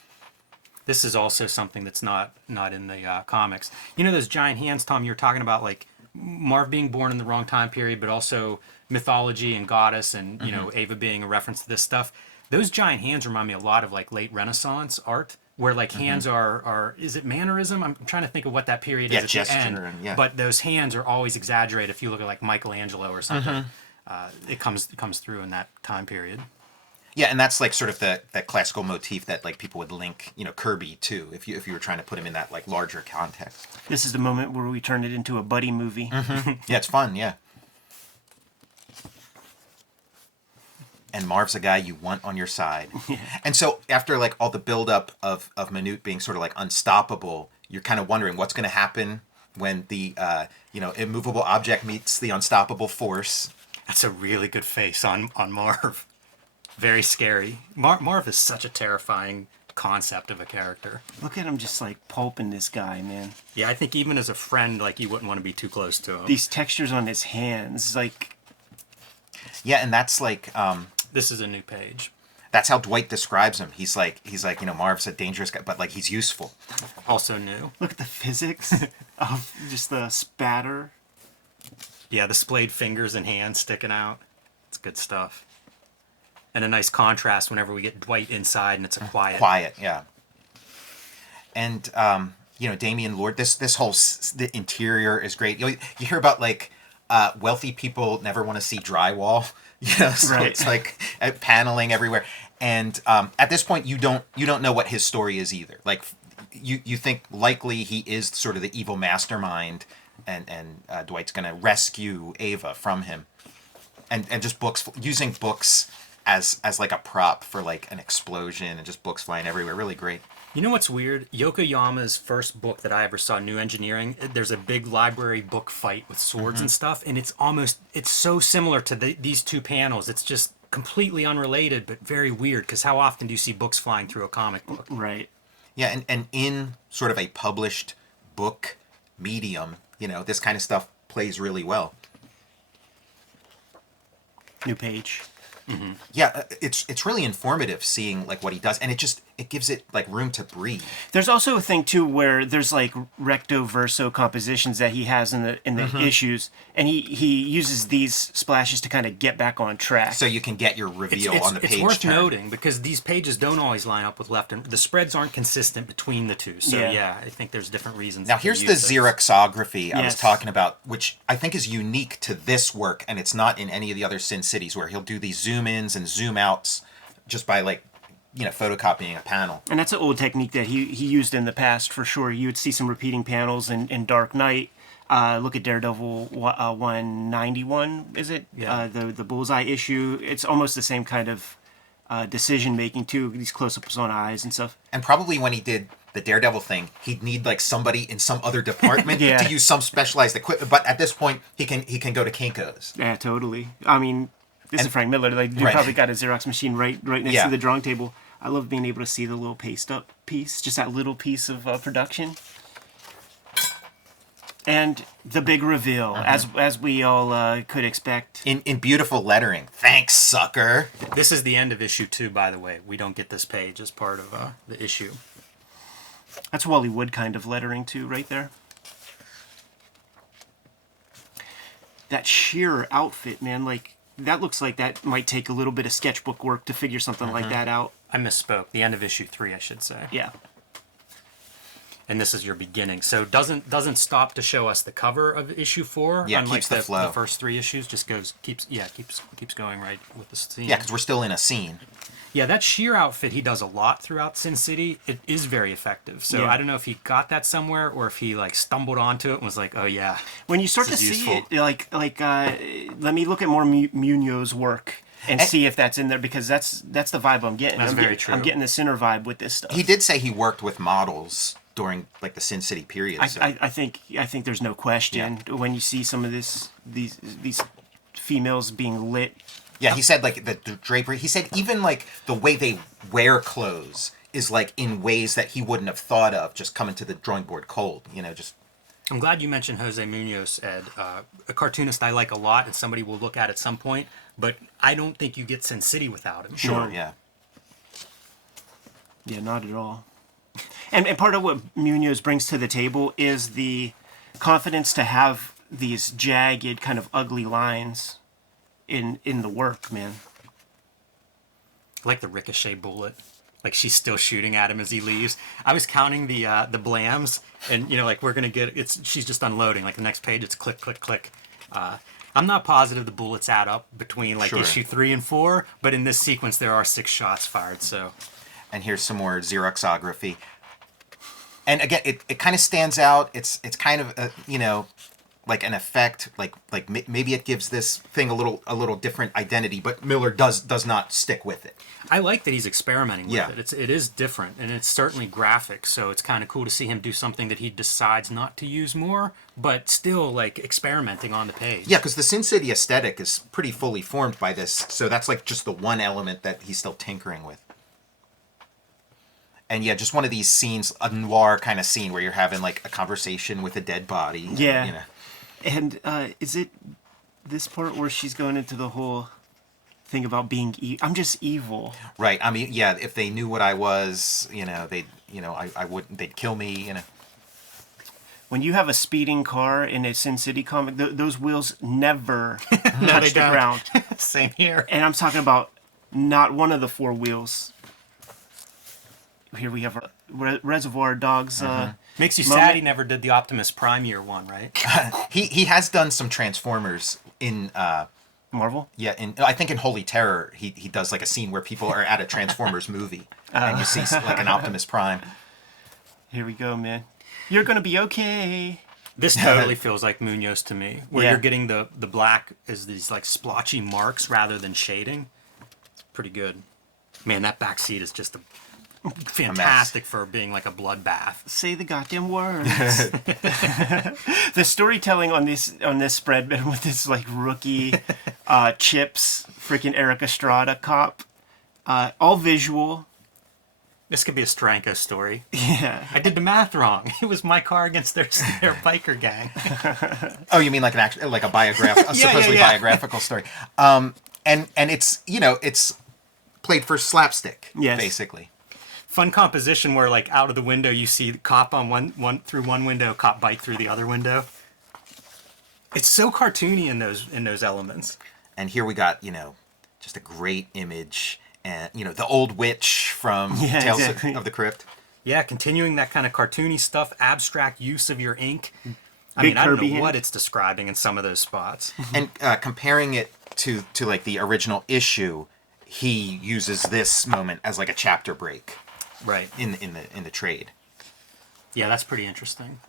This is also something that's not in the comics. You know those giant hands, Tom, you were talking about, like Marv being born in the wrong time period, but also mythology and goddess and, you know, Ava being a reference to this stuff. Those giant hands remind me a lot of like late Renaissance art, where like hands are is it mannerism? I'm trying to think of what that period is at gesture the end. and But those hands are always exaggerated. If you look at like Michelangelo or something, it comes through in that time period. Yeah, and that's like sort of the classical motif that like people would link, you know, Kirby to if you were trying to put him in that like larger context. This is the moment where we turn it into a buddy movie. Yeah, it's fun, yeah. And Marv's a guy you want on your side. And so after like all the buildup of Manute being sort of like unstoppable, you're kind of wondering what's going to happen when the immovable object meets the unstoppable force. That's a really good face on Marv. Very scary. Marv is such a terrifying concept of a character. Look at him just like pulping this guy, man. Yeah, I think even as a friend, like you wouldn't want to be too close to him. These textures on his hands, like... Yeah, and that's like... This is a new page. That's how Dwight describes him. He's like, you know, Marv's a dangerous guy, but like he's useful. Also new. Look at the physics of just the spatter. Yeah, the splayed fingers and hands sticking out. It's good stuff. And a nice contrast whenever we get Dwight inside and it's a quiet. Quiet, yeah. And you know, Damian Lord. This whole the interior is great. You hear about like wealthy people never want to see drywall. You know, so right. It's like paneling everywhere. And at this point, you don't know what his story is either. Like you think likely he is sort of the evil mastermind, and Dwight's going to rescue Ava from him, and just using books as like a prop for like an explosion and just books flying everywhere. Really great. You know what's weird? Yokoyama's first book that I ever saw, New Engineering, there's a big library book fight with swords and stuff, and it's so similar to these two panels. It's just completely unrelated, but very weird, because how often do you see books flying through a comic book? Right. Yeah, and in sort of a published book medium, you know, this kind of stuff plays really well. New page. Yeah, it's really informative seeing like what he does, and it gives it like room to breathe. There's also a thing too where there's like recto verso compositions that he has in the issues, and he uses these splashes to kind of get back on track. So you can get your reveal on the page. It's worth turn. noting because these pages don't always line up with left, and the spreads aren't consistent between the two. So yeah I think there's different reasons. Now here's the Xeroxography I was Yes. talking about, which I think is unique to this work, and it's not in any of the other Sin Cities, where he'll do these zoom ins and zoom outs just by like, you know, photocopying a panel. And that's an old technique that he used in the past for sure. You would see some repeating panels in Dark Knight. Look at Daredevil 191, is it? Yeah. The Bullseye issue. It's almost the same kind of decision making too. These close-ups on eyes and stuff. And probably when he did the Daredevil thing, he'd need like somebody in some other department Yeah. to use some specialized equipment. But at this point, he can go to Kinko's. Yeah, totally. I mean, this is Frank Miller. Like, you Right. probably got a Xerox machine right next Yeah. to the drawing table. I love being able to see the little paste up piece, just that little piece of production. And the big reveal, as we all could expect. In beautiful lettering. Thanks, sucker. This is the end of issue 2, by the way. We don't get this page as part of the issue. That's Wally Wood kind of lettering too, right there. That sheer outfit, man, like that looks like that might take a little bit of sketchbook work to figure something like that out. I misspoke. The end of issue 3, I should say. Yeah. And this is your beginning. So doesn't stop to show us the cover of issue 4. Yeah, unlike keeps the flow. The first 3 issues just keeps going right with the scene. Yeah, because we're still in a scene. Yeah, that sheer outfit he does a lot throughout Sin City. It is very effective. So Yeah. I don't know if he got that somewhere or if he like stumbled onto it and was like, oh yeah. When you start to This is see useful. it, let me look at more Munoz's work. and see if that's in there, because that's the vibe I'm getting. That's very true. I'm getting the Sinner vibe with this stuff. He did say he worked with models during like the Sin City period. So. I think there's no question when you see some of these females being lit. Yeah, he said like the drapery. He said even like the way they wear clothes is like in ways that he wouldn't have thought of just coming to the drawing board cold. Just. I'm glad you mentioned Jose Munoz, Ed. A cartoonist I like a lot, and somebody we'll look at some point. But I don't think you get Sin City without him. Sure. No. Yeah. Yeah, not at all. And part of what Munoz brings to the table is the confidence to have these jagged, kind of ugly lines in the work, man. Like the ricochet bullet. Like she's still shooting at him as he leaves. I was counting the blams, and like we're gonna get she's just unloading. Like the next page, it's click, click, click. I'm not positive the bullets add up between like issue 3 and 4, but in this sequence there are 6 shots fired. So. And here's some more Xeroxography. And again, it kind of stands out. It's kind of like an effect. Like maybe it gives this thing a little different identity. But Miller does not stick with it. I like that he's experimenting with it. It is different, and it's certainly graphic. So it's kind of cool to see him do something that he decides not to use more, but still like experimenting on the page. Yeah, because the Sin City aesthetic is pretty fully formed by this. So that's like just the one element that he's still tinkering with. And yeah, just one of these scenes, a noir kind of scene where you're having like a conversation with a dead body. Yeah. And is it this part where she's going into the whole thing about being I'm just evil. Right. I mean, yeah, if they knew what I was, they'd, I wouldn't, they'd kill me, When you have a speeding car in a Sin City comic, those wheels never touch the ground. Same here. And I'm talking about not one of the 4 wheels. Here we have Reservoir Dogs. Makes you sad he never did the Optimus Prime year 1, right? He has done some Transformers in Marvel? Yeah, I think in Holy Terror he does like a scene where people are at a Transformers movie and you see like an Optimus Prime. Here we go, man. You're gonna be okay. This totally feels like Munoz to me, where you're getting the black as these like splotchy marks rather than shading. It's pretty good. Man, that back seat is just fantastic for being like a bloodbath. Say the goddamn words. The storytelling on this spread, man, with this like rookie Chips, freaking Eric Estrada cop, all visual. This could be a Stranko story. Yeah. I did the math wrong. It was my car against their biker gang. Oh, you mean like a supposedly biographical story? And it's it's played for slapstick, basically. Fun composition where like out of the window you see the cop on one through one window, cop bike through the other window. It's so cartoony in those elements. And here we got just a great image, and the old witch from Tales of the Crypt. Yeah, continuing that kind of cartoony stuff, abstract use of your ink. I Big don't Kirby know what hand. it's describing in some of those spots. And comparing it to like the original issue, he uses this moment as like a chapter break. Right. In the trade. Yeah, that's pretty interesting.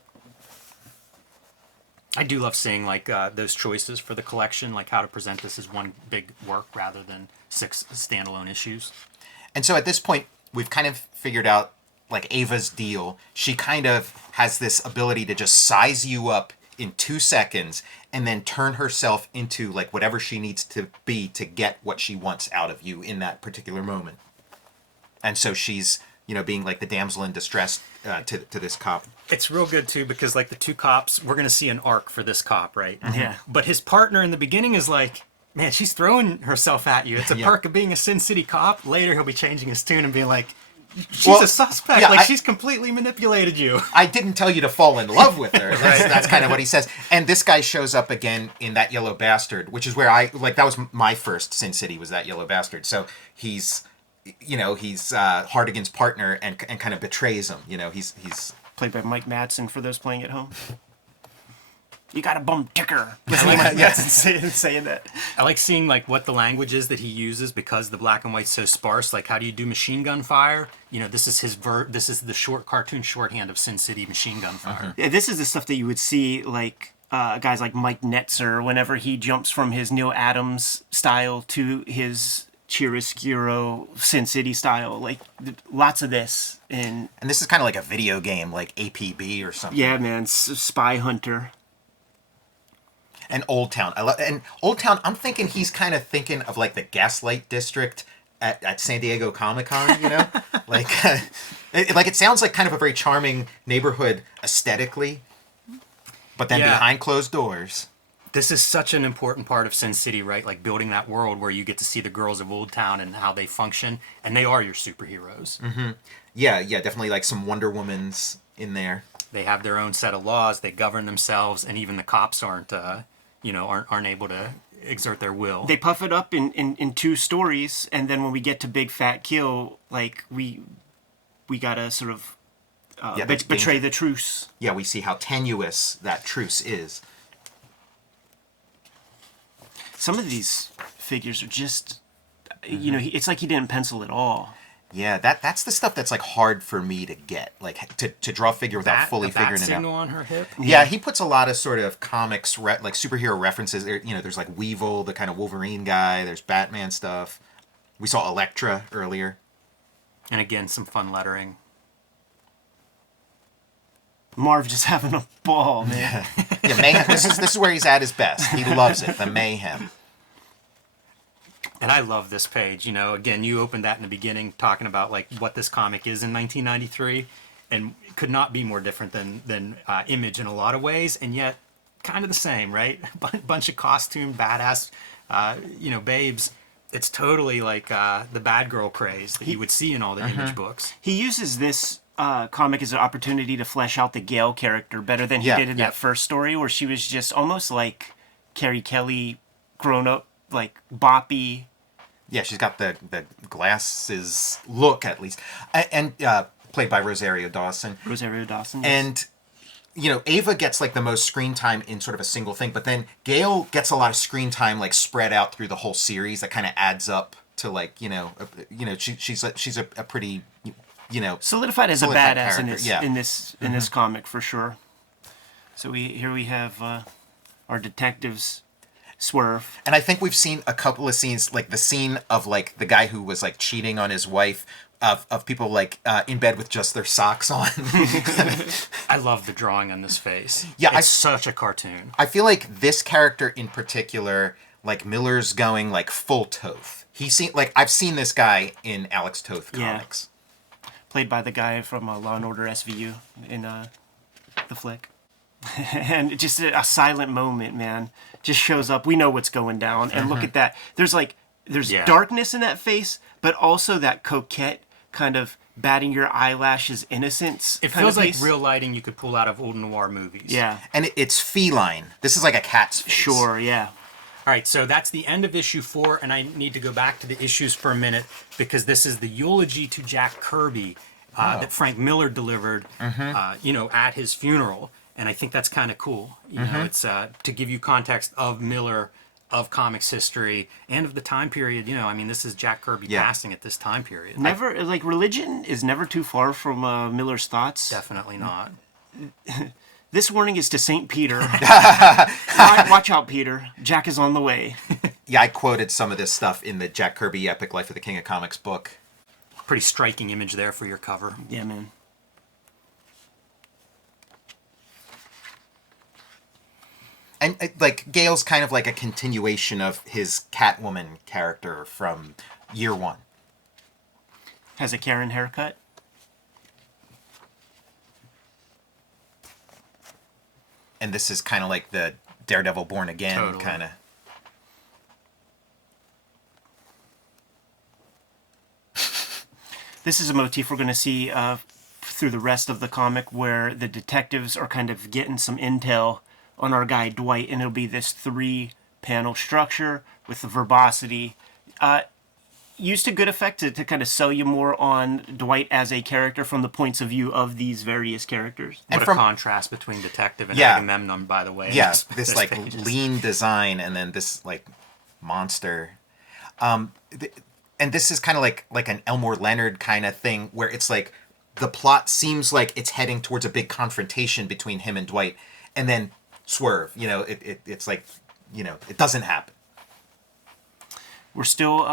I do love seeing like those choices for the collection, like how to present this as one big work rather than 6 standalone issues. And so at this point, we've kind of figured out like Ava's deal. She kind of has this ability to just size you up in 2 seconds and then turn herself into like whatever she needs to be to get what she wants out of you in that particular moment. And so she's being like the damsel in distress to this cop. It's real good too because like the 2 cops, we're gonna see an arc for this cop, right? Yeah. But his partner in the beginning is like, man, she's throwing herself at you. It's a perk of being a Sin City cop. Later he'll be changing his tune and being like, she's a suspect. Yeah, she's completely manipulated you. I didn't tell you to fall in love with her. That's kind of what he says. And this guy shows up again in That Yellow Bastard, which is where that was my first Sin City, was That Yellow Bastard. So he's Hardigan's partner and kind of betrays him. He's Played by Mike Madsen for those playing at home. You got a bum ticker. Saying that. I like seeing like what the language is that he uses because the black and white's so sparse. Like, how do you do machine gun fire? This is this is the cartoon shorthand of Sin City machine gun fire. Yeah, this is the stuff that you would see like guys like Mike Netzer, whenever he jumps from his Neil Adams style to his chiaroscuro Sin City style, like lots of this. And this is kind of like a video game, like APB or something. yeah, man, Spy Hunter. And Old Town. And Old Town, I'm thinking he's kind of thinking of like the Gaslight District at San Diego Comic-Con, you know? Like, it sounds like kind of a very charming neighborhood aesthetically, but then behind closed doors. This is such an important part of Sin City, right? Like building that world where you get to see the girls of Old Town and how they function, and they are your superheroes. Mm-hmm. Yeah, definitely like some Wonder Womans in there. They have their own set of laws. They govern themselves, and even the cops aren't able to exert their will. They puff it up in 2 stories, and then when we get to Big Fat Kill, like we gotta sort of betray the truce. Yeah, we see how tenuous that truce is. Some of these figures are just, it's like he didn't pencil at all. Yeah, that's the stuff that's like hard for me to get, like to draw a figure without fully figuring it out. Signal on her hip. Yeah, he puts a lot of sort of comics, like superhero references. There's like Weevil, the kind of Wolverine guy. There's Batman stuff. We saw Elektra earlier. And again, some fun lettering. Marv just having a ball, man. Yeah, mayhem. This is where he's at his best. He loves it, the mayhem. And I love this page. Again, you opened that in the beginning, talking about like what this comic is in 1993, and it could not be more different than Image in a lot of ways, and yet kind of the same, right? Bunch of costume badass, babes. It's totally like the bad girl craze that you would see in all the Image books. He uses this comic as an opportunity to flesh out the Gale character better than he did in that first story, where she was just almost like Carrie Kelly, grown up, like boppy. Yeah, she's got the glasses look, at least. And played by Rosario Dawson. Rosario Dawson. Yes. And, Ava gets, like, the most screen time in sort of a single thing. But then Gale gets a lot of screen time, like, spread out through the whole series. That kind of adds up to, like, she's a pretty, solidified as a badass character. in this comic, for sure. So here we have our detectives swerve. And I think we've seen a couple of scenes, like the scene of like the guy who was like cheating on his wife, of people like in bed with just their socks on. I love the drawing on this face. Yeah, it's such a cartoon. I feel like this character in particular, like Miller's going like full Toth. I've seen this guy in Alex Toth comics. Played by the guy from Law and Order SVU in the flick. And just a silent moment, man. Just shows up. We know what's going down. And look at that. There's darkness in that face, but also that coquette kind of batting your eyelashes innocence. It feels like real lighting you could pull out of old noir movies. Yeah. And it's feline. This is like a cat's face. Sure, yeah. All right, so that's the end of issue 4, and I need to go back to the issues for a minute because this is the eulogy to Jack Kirby that Frank Miller delivered, at his funeral. And I think that's kind of cool. It's to give you context of Miller, of comics history, and of the time period. This is Jack Kirby passing at this time period. Religion is never too far from Miller's thoughts. Definitely not. This warning is to St. Peter. Watch out, Peter. Jack is on the way. Yeah, I quoted some of this stuff in the Jack Kirby Epic Life of the King of Comics book. Pretty striking image there for your cover. Yeah, man. And like Gale's kind of like a continuation of his Catwoman character from year 1. Has a Karen haircut. And this is kind of like the Daredevil Born Again kind of. This is a motif we're going to see through the rest of the comic, where the detectives are kind of getting some intel on our guy Dwight, and it'll be this 3-panel structure with the verbosity. Used to good effect to kind of sell you more on Dwight as a character from the points of view of these various characters. What a contrast between Detective and Agamemnon, by the way. Yes, this like lean design and then this like monster. And this is kind of like an Elmore Leonard kind of thing where it's like the plot seems like it's heading towards a big confrontation between him and Dwight. And then swerve. It's like, it doesn't happen. We're still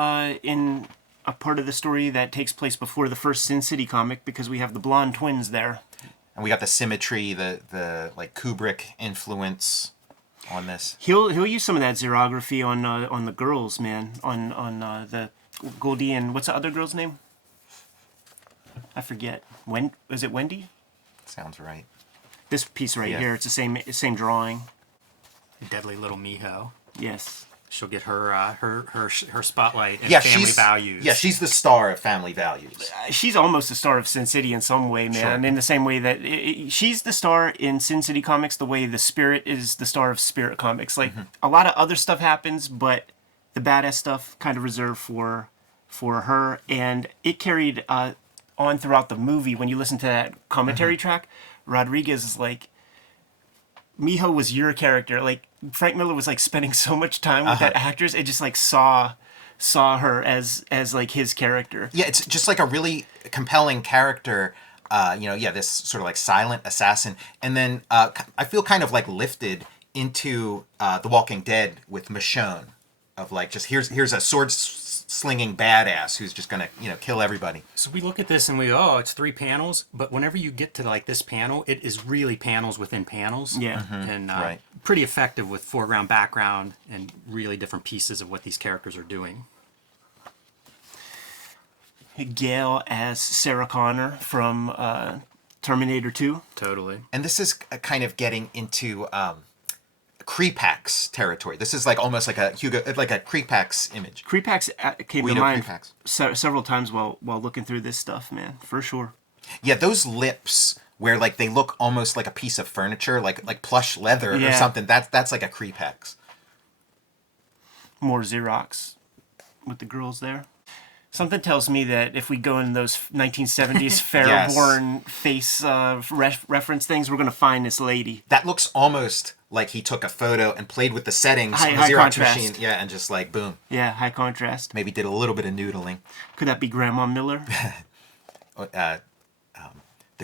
in a part of the story that takes place before the first Sin City comic because we have the blonde twins there. And we got the symmetry, the like Kubrick influence on this. He'll use some of that xerography on the girls, man. On the Goldie and what's the other girl's name? I forget. Was it Wendy? Sounds right. This piece right Yeah. here, it's the same drawing. Deadly little Miho. Yes. She'll get her spotlight in Yeah, Family Values. Yeah, she's the star of Family Values. She's almost the star of Sin City in some way, man. Sure. In the same way that she's the star in Sin City comics, the way the Spirit is the star of Spirit comics. Like a lot of other stuff happens, but the badass stuff kind of reserved for her, and it carried on throughout the movie. When you listen to that commentary track, Rodriguez is like, Miho was your character. Like Frank Miller was like spending so much time with that actress, it just like saw her as like his character. Yeah, it's just like a really compelling character. This sort of like silent assassin, and then I feel kind of like lifted into The Walking Dead with Michonne, of like just here's a sword slinging badass who's just gonna kill everybody. So we look at this and we go, oh, it's 3 panels, but whenever you get to like this panel, it is really panels within panels. Yeah. And Right. pretty effective with foreground, background, and really different pieces of what these characters are doing. Gail as Sarah Connor from Terminator 2. Totally. And this is kind of getting into Creepax territory. This is like almost like a Creepax image. Creepax came We to know mind Creepax. several times while looking through this stuff, man, for sure. Yeah, those lips where like they look almost like a piece of furniture, like plush leather or Yeah. something. That's like a Creepax. More Xerox with the girls there. Something tells me that if we go in those 1970s Fairborn face reference things, we're going to find this lady. That looks almost like he took a photo and played with the settings on the High Xerox contrast. machine. Yeah, and just like boom. Yeah, high contrast. Maybe did a little bit of noodling. Could that be Grandma Miller? The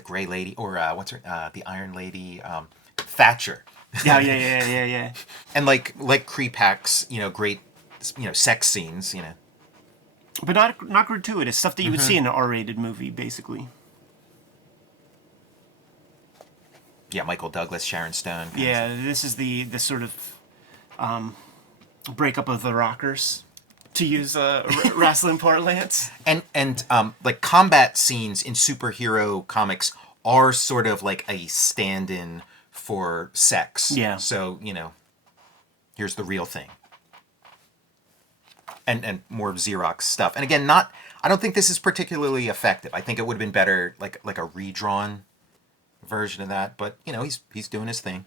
Gray Lady, or what's her? The Iron Lady, Thatcher. Yeah. And like Creepax, great, sex scenes, But not gratuitous. Stuff that you would see in an R-rated movie, basically. Yeah, Michael Douglas, Sharon Stone. Yeah, this is the sort of breakup of the rockers, to use wrestling parlance. And like combat scenes in superhero comics are sort of like a stand-in for sex. Yeah. So, here's the real thing. And more Xerox stuff. And again, I don't think this is particularly effective. I think it would have been better like a redrawn version of that, but he's doing his thing.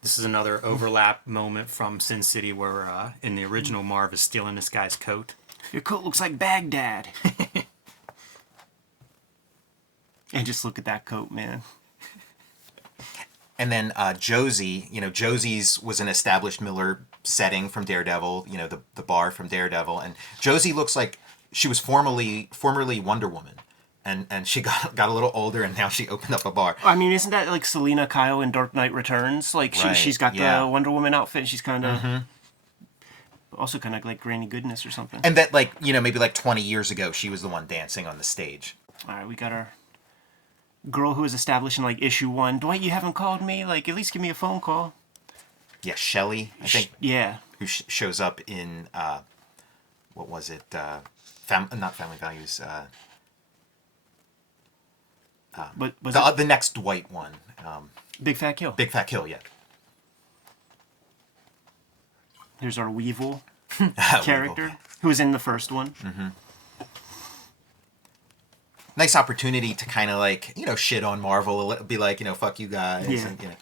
This is another overlap moment from Sin City where in the original Marv is stealing this guy's coat. Your coat looks like Baghdad. And just look at that coat, man. And then Josie, Josie's was an established Miller setting from Daredevil, the bar from Daredevil, and Josie looks like she was formerly Wonder Woman, and she got a little older, and now she opened up a bar. I mean, isn't that like Selena Kyle in Dark Knight Returns? Like Right, she's got yeah. the Wonder Woman outfit, and she's kind of also kind of like Granny Goodness or something. And that maybe like 20 years ago, she was the one dancing on the stage. All right, we got our girl who was established in like issue 1. Dwight, you haven't called me? Like, at least give me a phone call. Yeah, Shelley, I think, Yeah. who shows up in what was it? Not Family Values. But was it The next Dwight one. Big Fat Kill? Big Fat Kill, yeah. Here's our Weevil character, who was in the first one. Nice opportunity to kind of like, shit on Marvel, be like, fuck you guys. Yeah. And,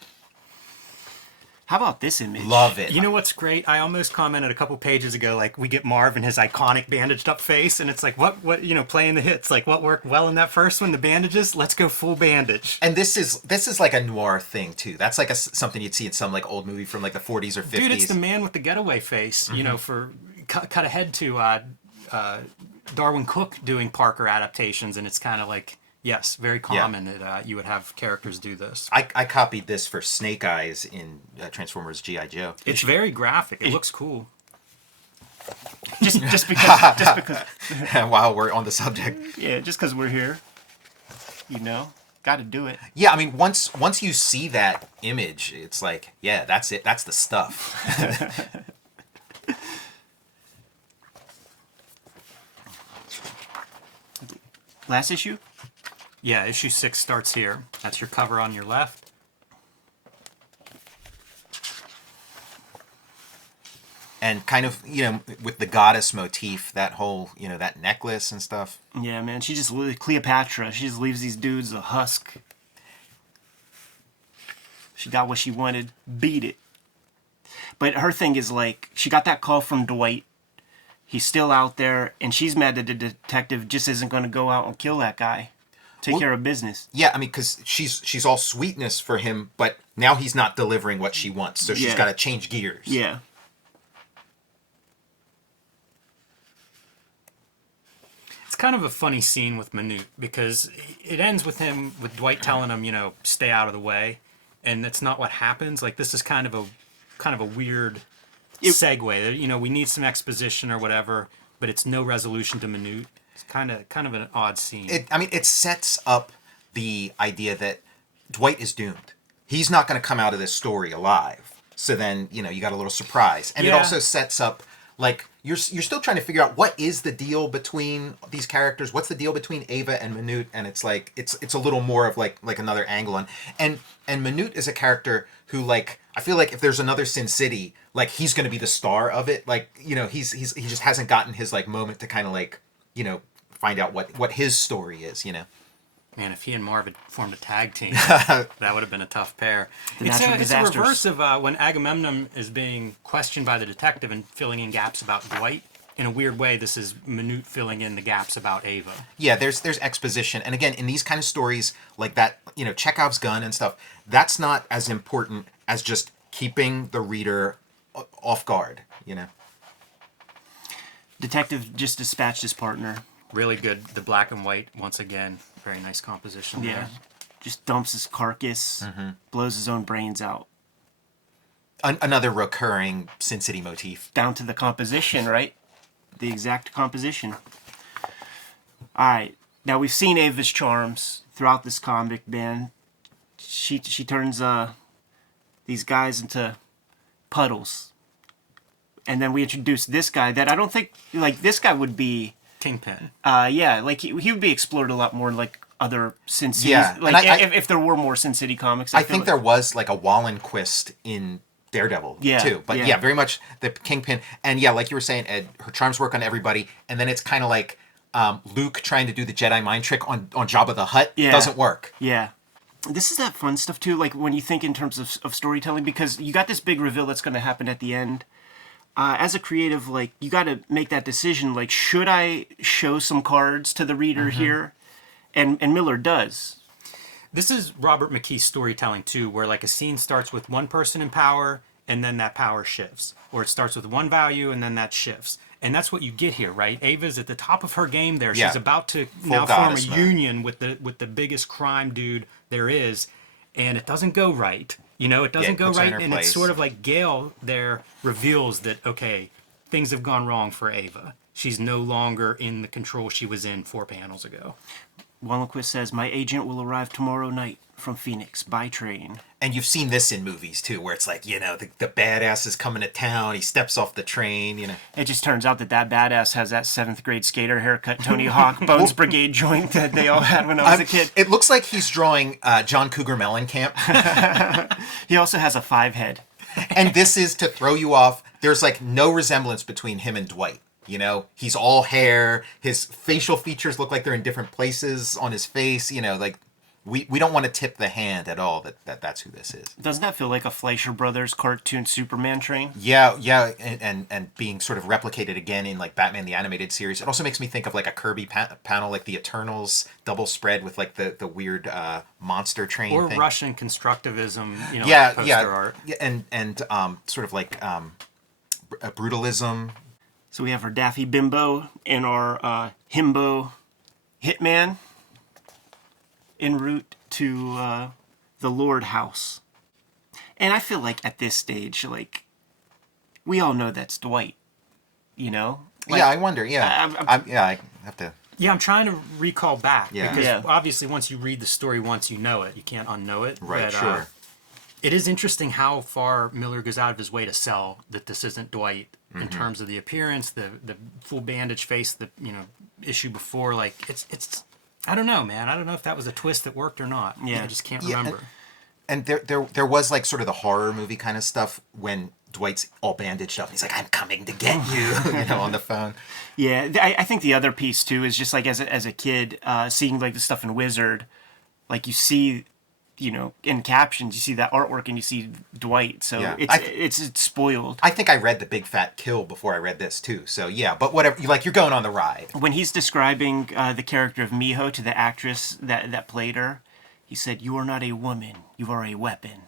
How about this image? love it. You know what's great? I almost commented a couple pages ago, like we get Marv and his iconic bandaged up face, and it's like, what, playing the hits, like what worked well in that first one, the bandages, let's go full bandage. And this is like a noir thing too. That's like something you'd see in some like old movie from like the 40s or 50s. Dude, it's the man with the getaway face, for cut ahead to Darwin Cook doing Parker adaptations, and it's kind of like Yes, very common that you would have characters do this. I copied this for Snake Eyes in Transformers G.I. Joe. It's very graphic. It looks cool. Just because While we're on the subject. yeah, just because we're here, got to do it. Yeah, I mean, once you see that image, it's like, yeah, that's it. That's the stuff. Last issue. Yeah, issue 6 starts here. That's your cover on your left. And kind of, with the goddess motif, that whole, that necklace and stuff. Yeah, man. She just Cleopatra. She just leaves these dudes a husk. She got what she wanted. Beat it. But her thing is like, she got that call from Dwight. He's still out there, and she's mad that the detective just isn't going to go out and kill that guy. Take care of business. Yeah, I mean, because she's all sweetness for him, but now he's not delivering what she wants, so she's got to change gears. Yeah. It's kind of a funny scene with Manute because it ends with Dwight telling him, stay out of the way, and that's not what happens. Like, this is kind of a weird segue. We need some exposition or whatever, but it's no resolution to Manute. It's kind of an odd scene. It sets up the idea that Dwight is doomed. He's not going to come out of this story alive. So then, you got a little surprise. And it also sets up, like, you're still trying to figure out what is the deal between these characters. What's the deal between Ava and Manute? And it's like, it's a little more of like another angle on. And Manute is a character who, like, I feel like if there's another Sin City, like, he's going to be the star of it. Like, he just hasn't gotten his, like, moment to kind of, like, find out what his story is, Man, if he and Marv had formed a tag team, that would have been a tough pair. It's a reverse of when Agamemnon is being questioned by the detective and filling in gaps about Dwight. In a weird way, this is Manute filling in the gaps about Ava. Yeah, there's exposition. And again, in these kind of stories like that, Chekhov's gun and stuff, that's not as important as just keeping the reader off guard, Detective just dispatched his partner. Really good. The black and white, once again, very nice composition there. Just dumps his carcass, blows his own brains out. Another recurring Sin City motif. Down to the composition, right? The exact composition. Alright, now we've seen Ava's charms throughout this comic, man. She turns these guys into puddles. And then we introduce this guy that I don't think, like, this guy would be... Kingpin. Yeah, like he would be explored a lot more like other Sin City. Yeah, like and if there were more Sin City comics. I think there was like a Wallenquist in Daredevil too. But yeah, very much the Kingpin. And yeah, like you were saying, Ed, her charms work on everybody. And then it's kind of like Luke trying to do the Jedi mind trick on Jabba the Hutt. Yeah. Doesn't work. Yeah. This is that fun stuff too, like when you think in terms of storytelling, because you got this big reveal that's going to happen at the end. As a creative, like, you got to make that decision, like, should I show some cards to the reader here? And Miller does. This is Robert McKee's storytelling, too, where, like, a scene starts with one person in power, and then that power shifts. Or it starts with one value, and then that shifts. And that's what you get here, right? Ava's at the top of her game there. Yeah. She's about to Full now form a goddess union with the biggest crime dude there is, and it doesn't go right. It doesn't go right, and it's sort of like Gale there reveals that, okay, things have gone wrong for Ava. She's no longer in the control she was in 4 panels ago. Wallenquist says, my agent will arrive tomorrow night from Phoenix by train. And you've seen this in movies too, where it's like, the badass is coming to town, he steps off the train, It just turns out that badass has that 7th grade skater haircut, Tony Hawk, Bones Brigade joint that they all had when I was a kid. It looks like he's drawing John Cougar Mellencamp. He also has a 5 head. And this is to throw you off. There's like no resemblance between him and Dwight. He's all hair. His facial features look like they're in different places on his face. Like we don't want to tip the hand at all that's who this is. Doesn't that feel like a Fleischer Brothers cartoon Superman train? Yeah, and being sort of replicated again in like Batman the Animated Series. It also makes me think of like a Kirby panel, like the Eternals double spread with like the weird monster train or thing. Russian constructivism, poster art. Yeah, and sort of like brutalism. So we have our Daffy Bimbo and our Himbo Hitman. en route to the Lord house. And I feel like at this stage, like, we all know that's Dwight, you know? Like, yeah, I wonder. Yeah, I have to. Yeah, I'm trying to recall back Yeah. because Yeah. obviously once you read the story once, you know it. You can't unknow it. Right, But, sure. it is interesting how far Miller goes out of his way to sell that this isn't Dwight in Mm-hmm. terms of the appearance, the full bandage face, the issue before. Like it's I don't know, man. I don't know if that was a twist that worked or not. Yeah. I just can't Yeah, remember. And there was like sort of the horror movie kind of stuff when Dwight's all bandaged up. And he's like, "I'm coming to get you," on the phone. Yeah, I think the other piece too is just like as a kid, seeing like the stuff in Wizard, like you see, in captions you see that artwork and you see Dwight, so Yeah. it's spoiled. I think I read The Big Fat Kill before I read this too. So yeah, but whatever. You're going on the ride. When he's describing the character of Miho to the actress that played her, he said, "You are not a woman, you are a weapon."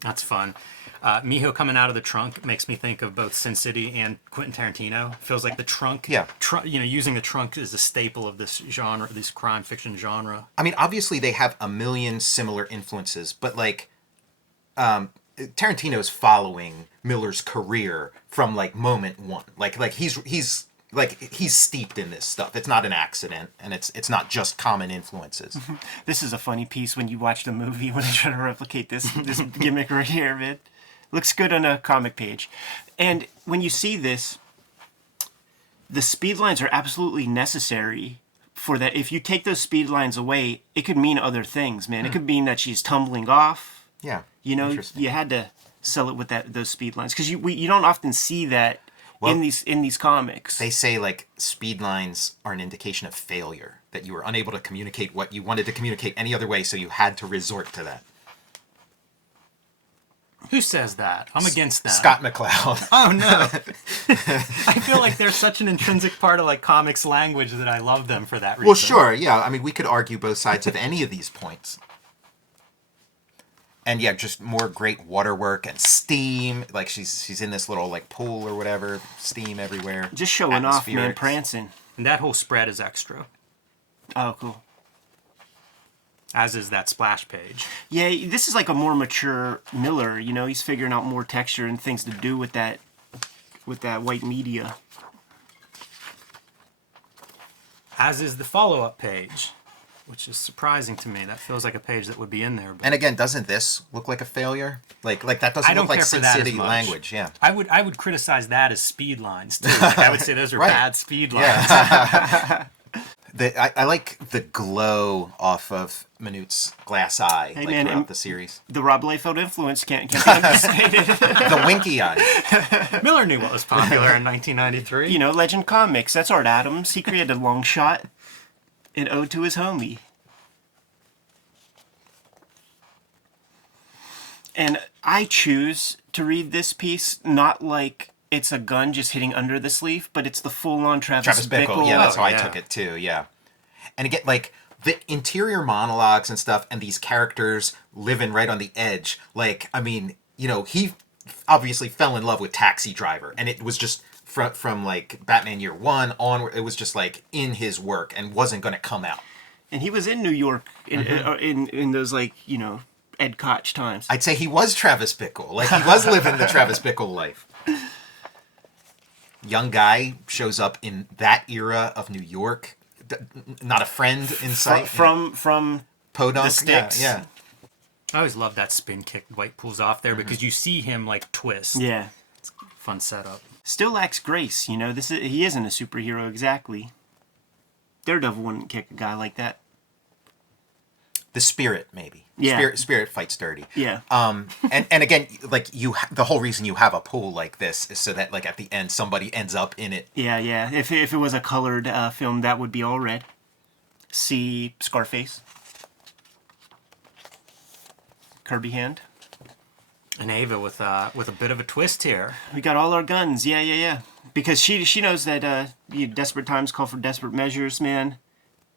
That's fun. Miho coming out of the trunk makes me think of both Sin City and Quentin Tarantino. Feels like the trunk. Yeah. Using the trunk is a staple of this genre, this crime fiction genre. I mean, obviously they have a million similar influences, but like Tarantino's following Miller's career from like moment one. Like he's steeped in this stuff. It's not an accident, and it's not just common influences. This is a funny piece when you watch the movie when they try to replicate this gimmick right here, man. Looks good on a comic page. And when you see this, the speed lines are absolutely necessary for that. If you take those speed lines away, it could mean other things, man. It could mean that she's tumbling off. Yeah, You had to sell it with those speed lines because you don't often see that in these comics. They say like speed lines are an indication of failure, that you were unable to communicate what you wanted to communicate any other way, so you had to resort to that. Who says that? I'm against that. Scott McCloud. Oh no! I feel like they're such an intrinsic part of like comics language that I love them for that reason. Well, sure, yeah. I mean, we could argue both sides of any of these points. And yeah, just more great waterwork and steam. Like she's in this little like pool or whatever, steam everywhere. Just showing off, man, Atmospheric. prancing. And that whole spread is extra, Oh, cool. as is that splash page. Yeah, this is like a more mature Miller. He's figuring out more texture and things to do with that white media. As is the follow-up page, which is surprising to me. That feels like a page that would be in there. But And again, doesn't this look like a failure? Like that doesn't I don't look like care for Sin that as City much. language. Yeah. I would criticize that as speed lines too. Like, I would say those are Right. bad speed lines. Yeah. I like the glow off of Minute's glass eye man, throughout the series. The Rob Liefeld influence can't be understated. The winky eye. Miller knew what was popular in 1993. Legend Comics. That's Art Adams. He created Long Shot, an ode to his homie. And I choose to read this piece not like it's a gun just hitting under the sleeve, but it's the full-on Travis Bickle. Yeah, that's how I yeah. took it too. Yeah. And again, like the interior monologues and stuff, and these characters living right on the edge. Like, I mean, he obviously fell in love with Taxi Driver, and it was just from like Batman Year One on. It was just like in his work and wasn't going to come out. And he was in New York in those like Ed Koch times. I'd say he was Travis Bickle. Like he was living the Travis Bickle life. Young guy shows up in that era of New York. Not a friend in sight. From Podunk. the sticks. Yeah. I always love that spin kick White pulls off there because you see him like twist. Yeah. Fun setup. Still lacks grace, he isn't a superhero exactly. Daredevil wouldn't kick a guy like that. The spirit, maybe. Yeah. Spirit fights dirty. Yeah. And again, like the whole reason you have a pool like this is so that like at the end somebody ends up in it. Yeah. If it was a colored film, that would be all red. See Scarface. Kirby Hand. And Ava with a bit of a twist here. We got all our guns. Yeah. Because she knows that desperate times call for desperate measures, man.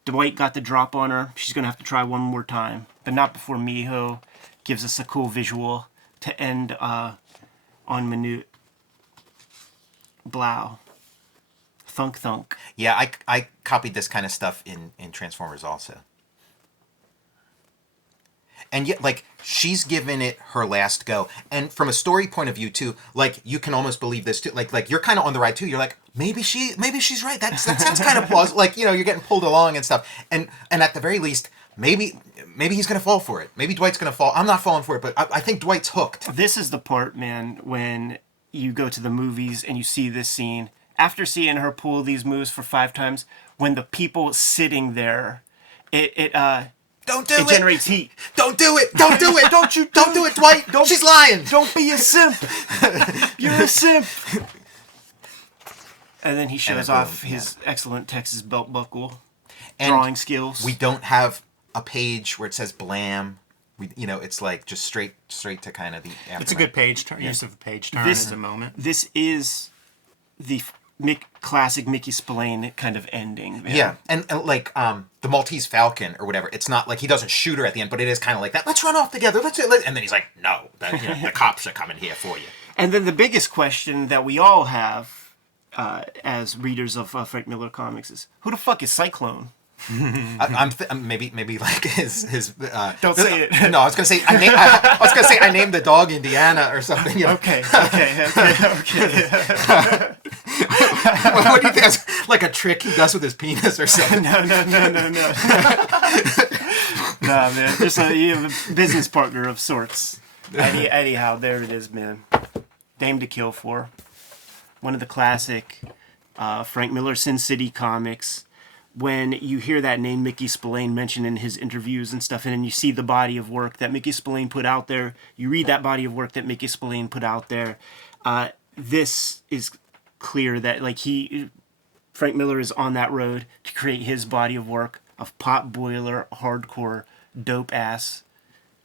Dwight got the drop on her. She's going to have to try one more time. But not before Miho gives us a cool visual to end on Minute. Blow. Thunk thunk. Yeah, I copied this kind of stuff in Transformers also. And yet, like, she's given it her last go. And from a story point of view, too, like, you can almost believe this, too. Like you're kind of on the ride, too. You're like, maybe she's right. That sounds kind of plausible. Like, you know, you're getting pulled along and stuff. And at the very least, maybe he's going to fall for it. Maybe Dwight's going to fall. I'm not falling for it, but I think Dwight's hooked. This is the part, man, when you go to the movies and you see this scene. After seeing her pull these moves for 5 times, when the people sitting there, Don't do it. It generates heat. Don't do it. Don't do it. Don't do it, Dwight. She's lying. Don't be a simp. You're a simp. And then he shows off his excellent Texas belt buckle, drawing skills. We don't have a page where it says blam. It's like just straight to kind of the aftermath. It's a good page turn. Use of a page turn is a moment. This is the classic Mickey Spillane kind of ending. Man. Yeah, and like the Maltese Falcon or whatever. It's not like he doesn't shoot her at the end, but it is kind of like that. Let's run off together. And then he's like, no, the cops are coming here for you. And then the biggest question that we all have as readers of Frank Miller comics is, who the fuck is Cyclone? I'm maybe like his. Don't say it. No, I was gonna say I named the dog Indiana or something. You know? Okay. What do you think? That's like a trick he does with his penis or something? No. Nah, man. Just you have a business partner of sorts. Anyhow, there it is, man. Dame to Kill For. One of the classic Frank Miller Sin City comics. When you hear that name Mickey Spillane mentioned in his interviews and stuff, and then you see the body of work that Mickey Spillane put out there, you read that body of work that Mickey Spillane put out there, this is clear that Frank Miller is on that road to create his body of work of pot boiler, hardcore, dope ass,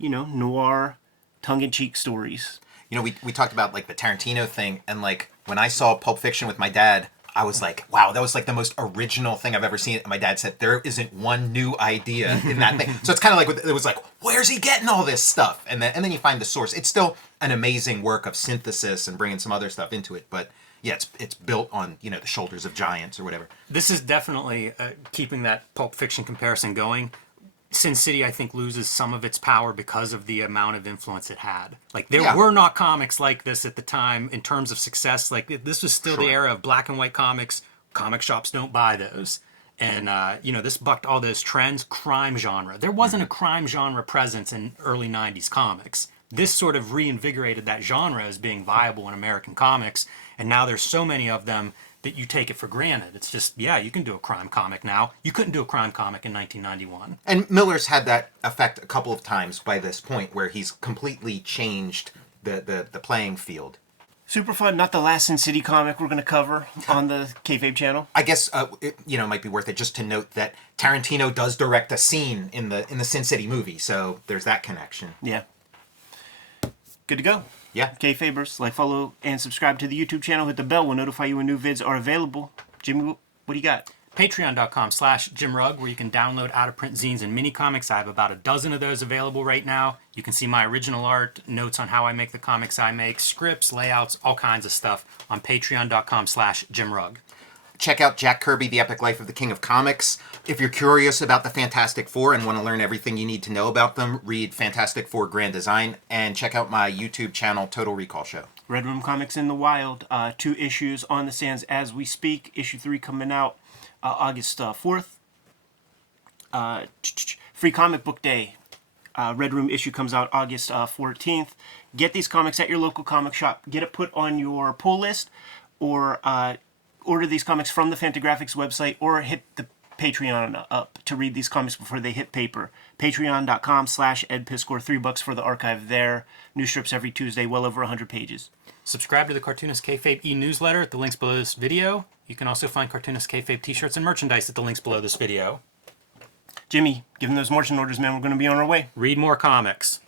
noir, tongue-in-cheek stories. We talked about like the Tarantino thing, and like when I saw Pulp Fiction with my dad, I was like, wow, that was like the most original thing I've ever seen. And my dad said, there isn't one new idea in that thing. So it's kind of like, it was like, where's he getting all this stuff? And then you find the source. It's still an amazing work of synthesis and bringing some other stuff into it. But yeah, it's built on, the shoulders of giants or whatever. This is definitely keeping that Pulp Fiction comparison going. Sin City, I think, loses some of its power because of the amount of influence it had. Like, there were not comics like this at the time in terms of success. Like, this was still the era of black and white comics. Comic shops don't buy those. And, this bucked all those trends. Crime genre. There wasn't a crime genre presence in early 90s comics. This sort of reinvigorated that genre as being viable in American comics. And now there's so many of them that you take it for granted. It's just, you can do a crime comic now. You couldn't do a crime comic in 1991. And Miller's had that effect a couple of times by this point where he's completely changed the playing field. Super fun. Not the last Sin City comic we're going to cover on the Kayfabe channel. I guess it might be worth it just to note that Tarantino does direct a scene in the Sin City movie, so there's that connection. Yeah. Good to go. Yeah. Kayfabers, follow, and subscribe to the YouTube channel. Hit the bell. We'll notify you when new vids are available. Jimmy, what do you got? Patreon.com/JimRugg, where you can download out-of-print zines and mini-comics. I have about a dozen of those available right now. You can see my original art, notes on how I make the comics I make, scripts, layouts, all kinds of stuff on Patreon.com/JimRugg. Check out Jack Kirby, The Epic Life of the King of Comics. If you're curious about the Fantastic Four and want to learn everything you need to know about them, read Fantastic Four Grand Design, and check out my YouTube channel, Total Recall Show. Red Room Comics in the Wild. 2 issues on the stands as we speak. Issue 3 coming out August 4th. Free Comic Book Day. Red Room issue comes out August 14th. Get these comics at your local comic shop. Get it put on your pull list, or order these comics from the Fantagraphics website, or hit the Patreon up to read these comics before they hit paper. Patreon.com/EdPiscore. $3 for the archive there. New strips every Tuesday, well over 100 pages. Subscribe to the Cartoonist Kayfabe e-newsletter at the links below this video. You can also find Cartoonist Kayfabe t-shirts and merchandise at the links below this video. Jimmy, give them those marching orders, man. We're going to be on our way. Read more comics.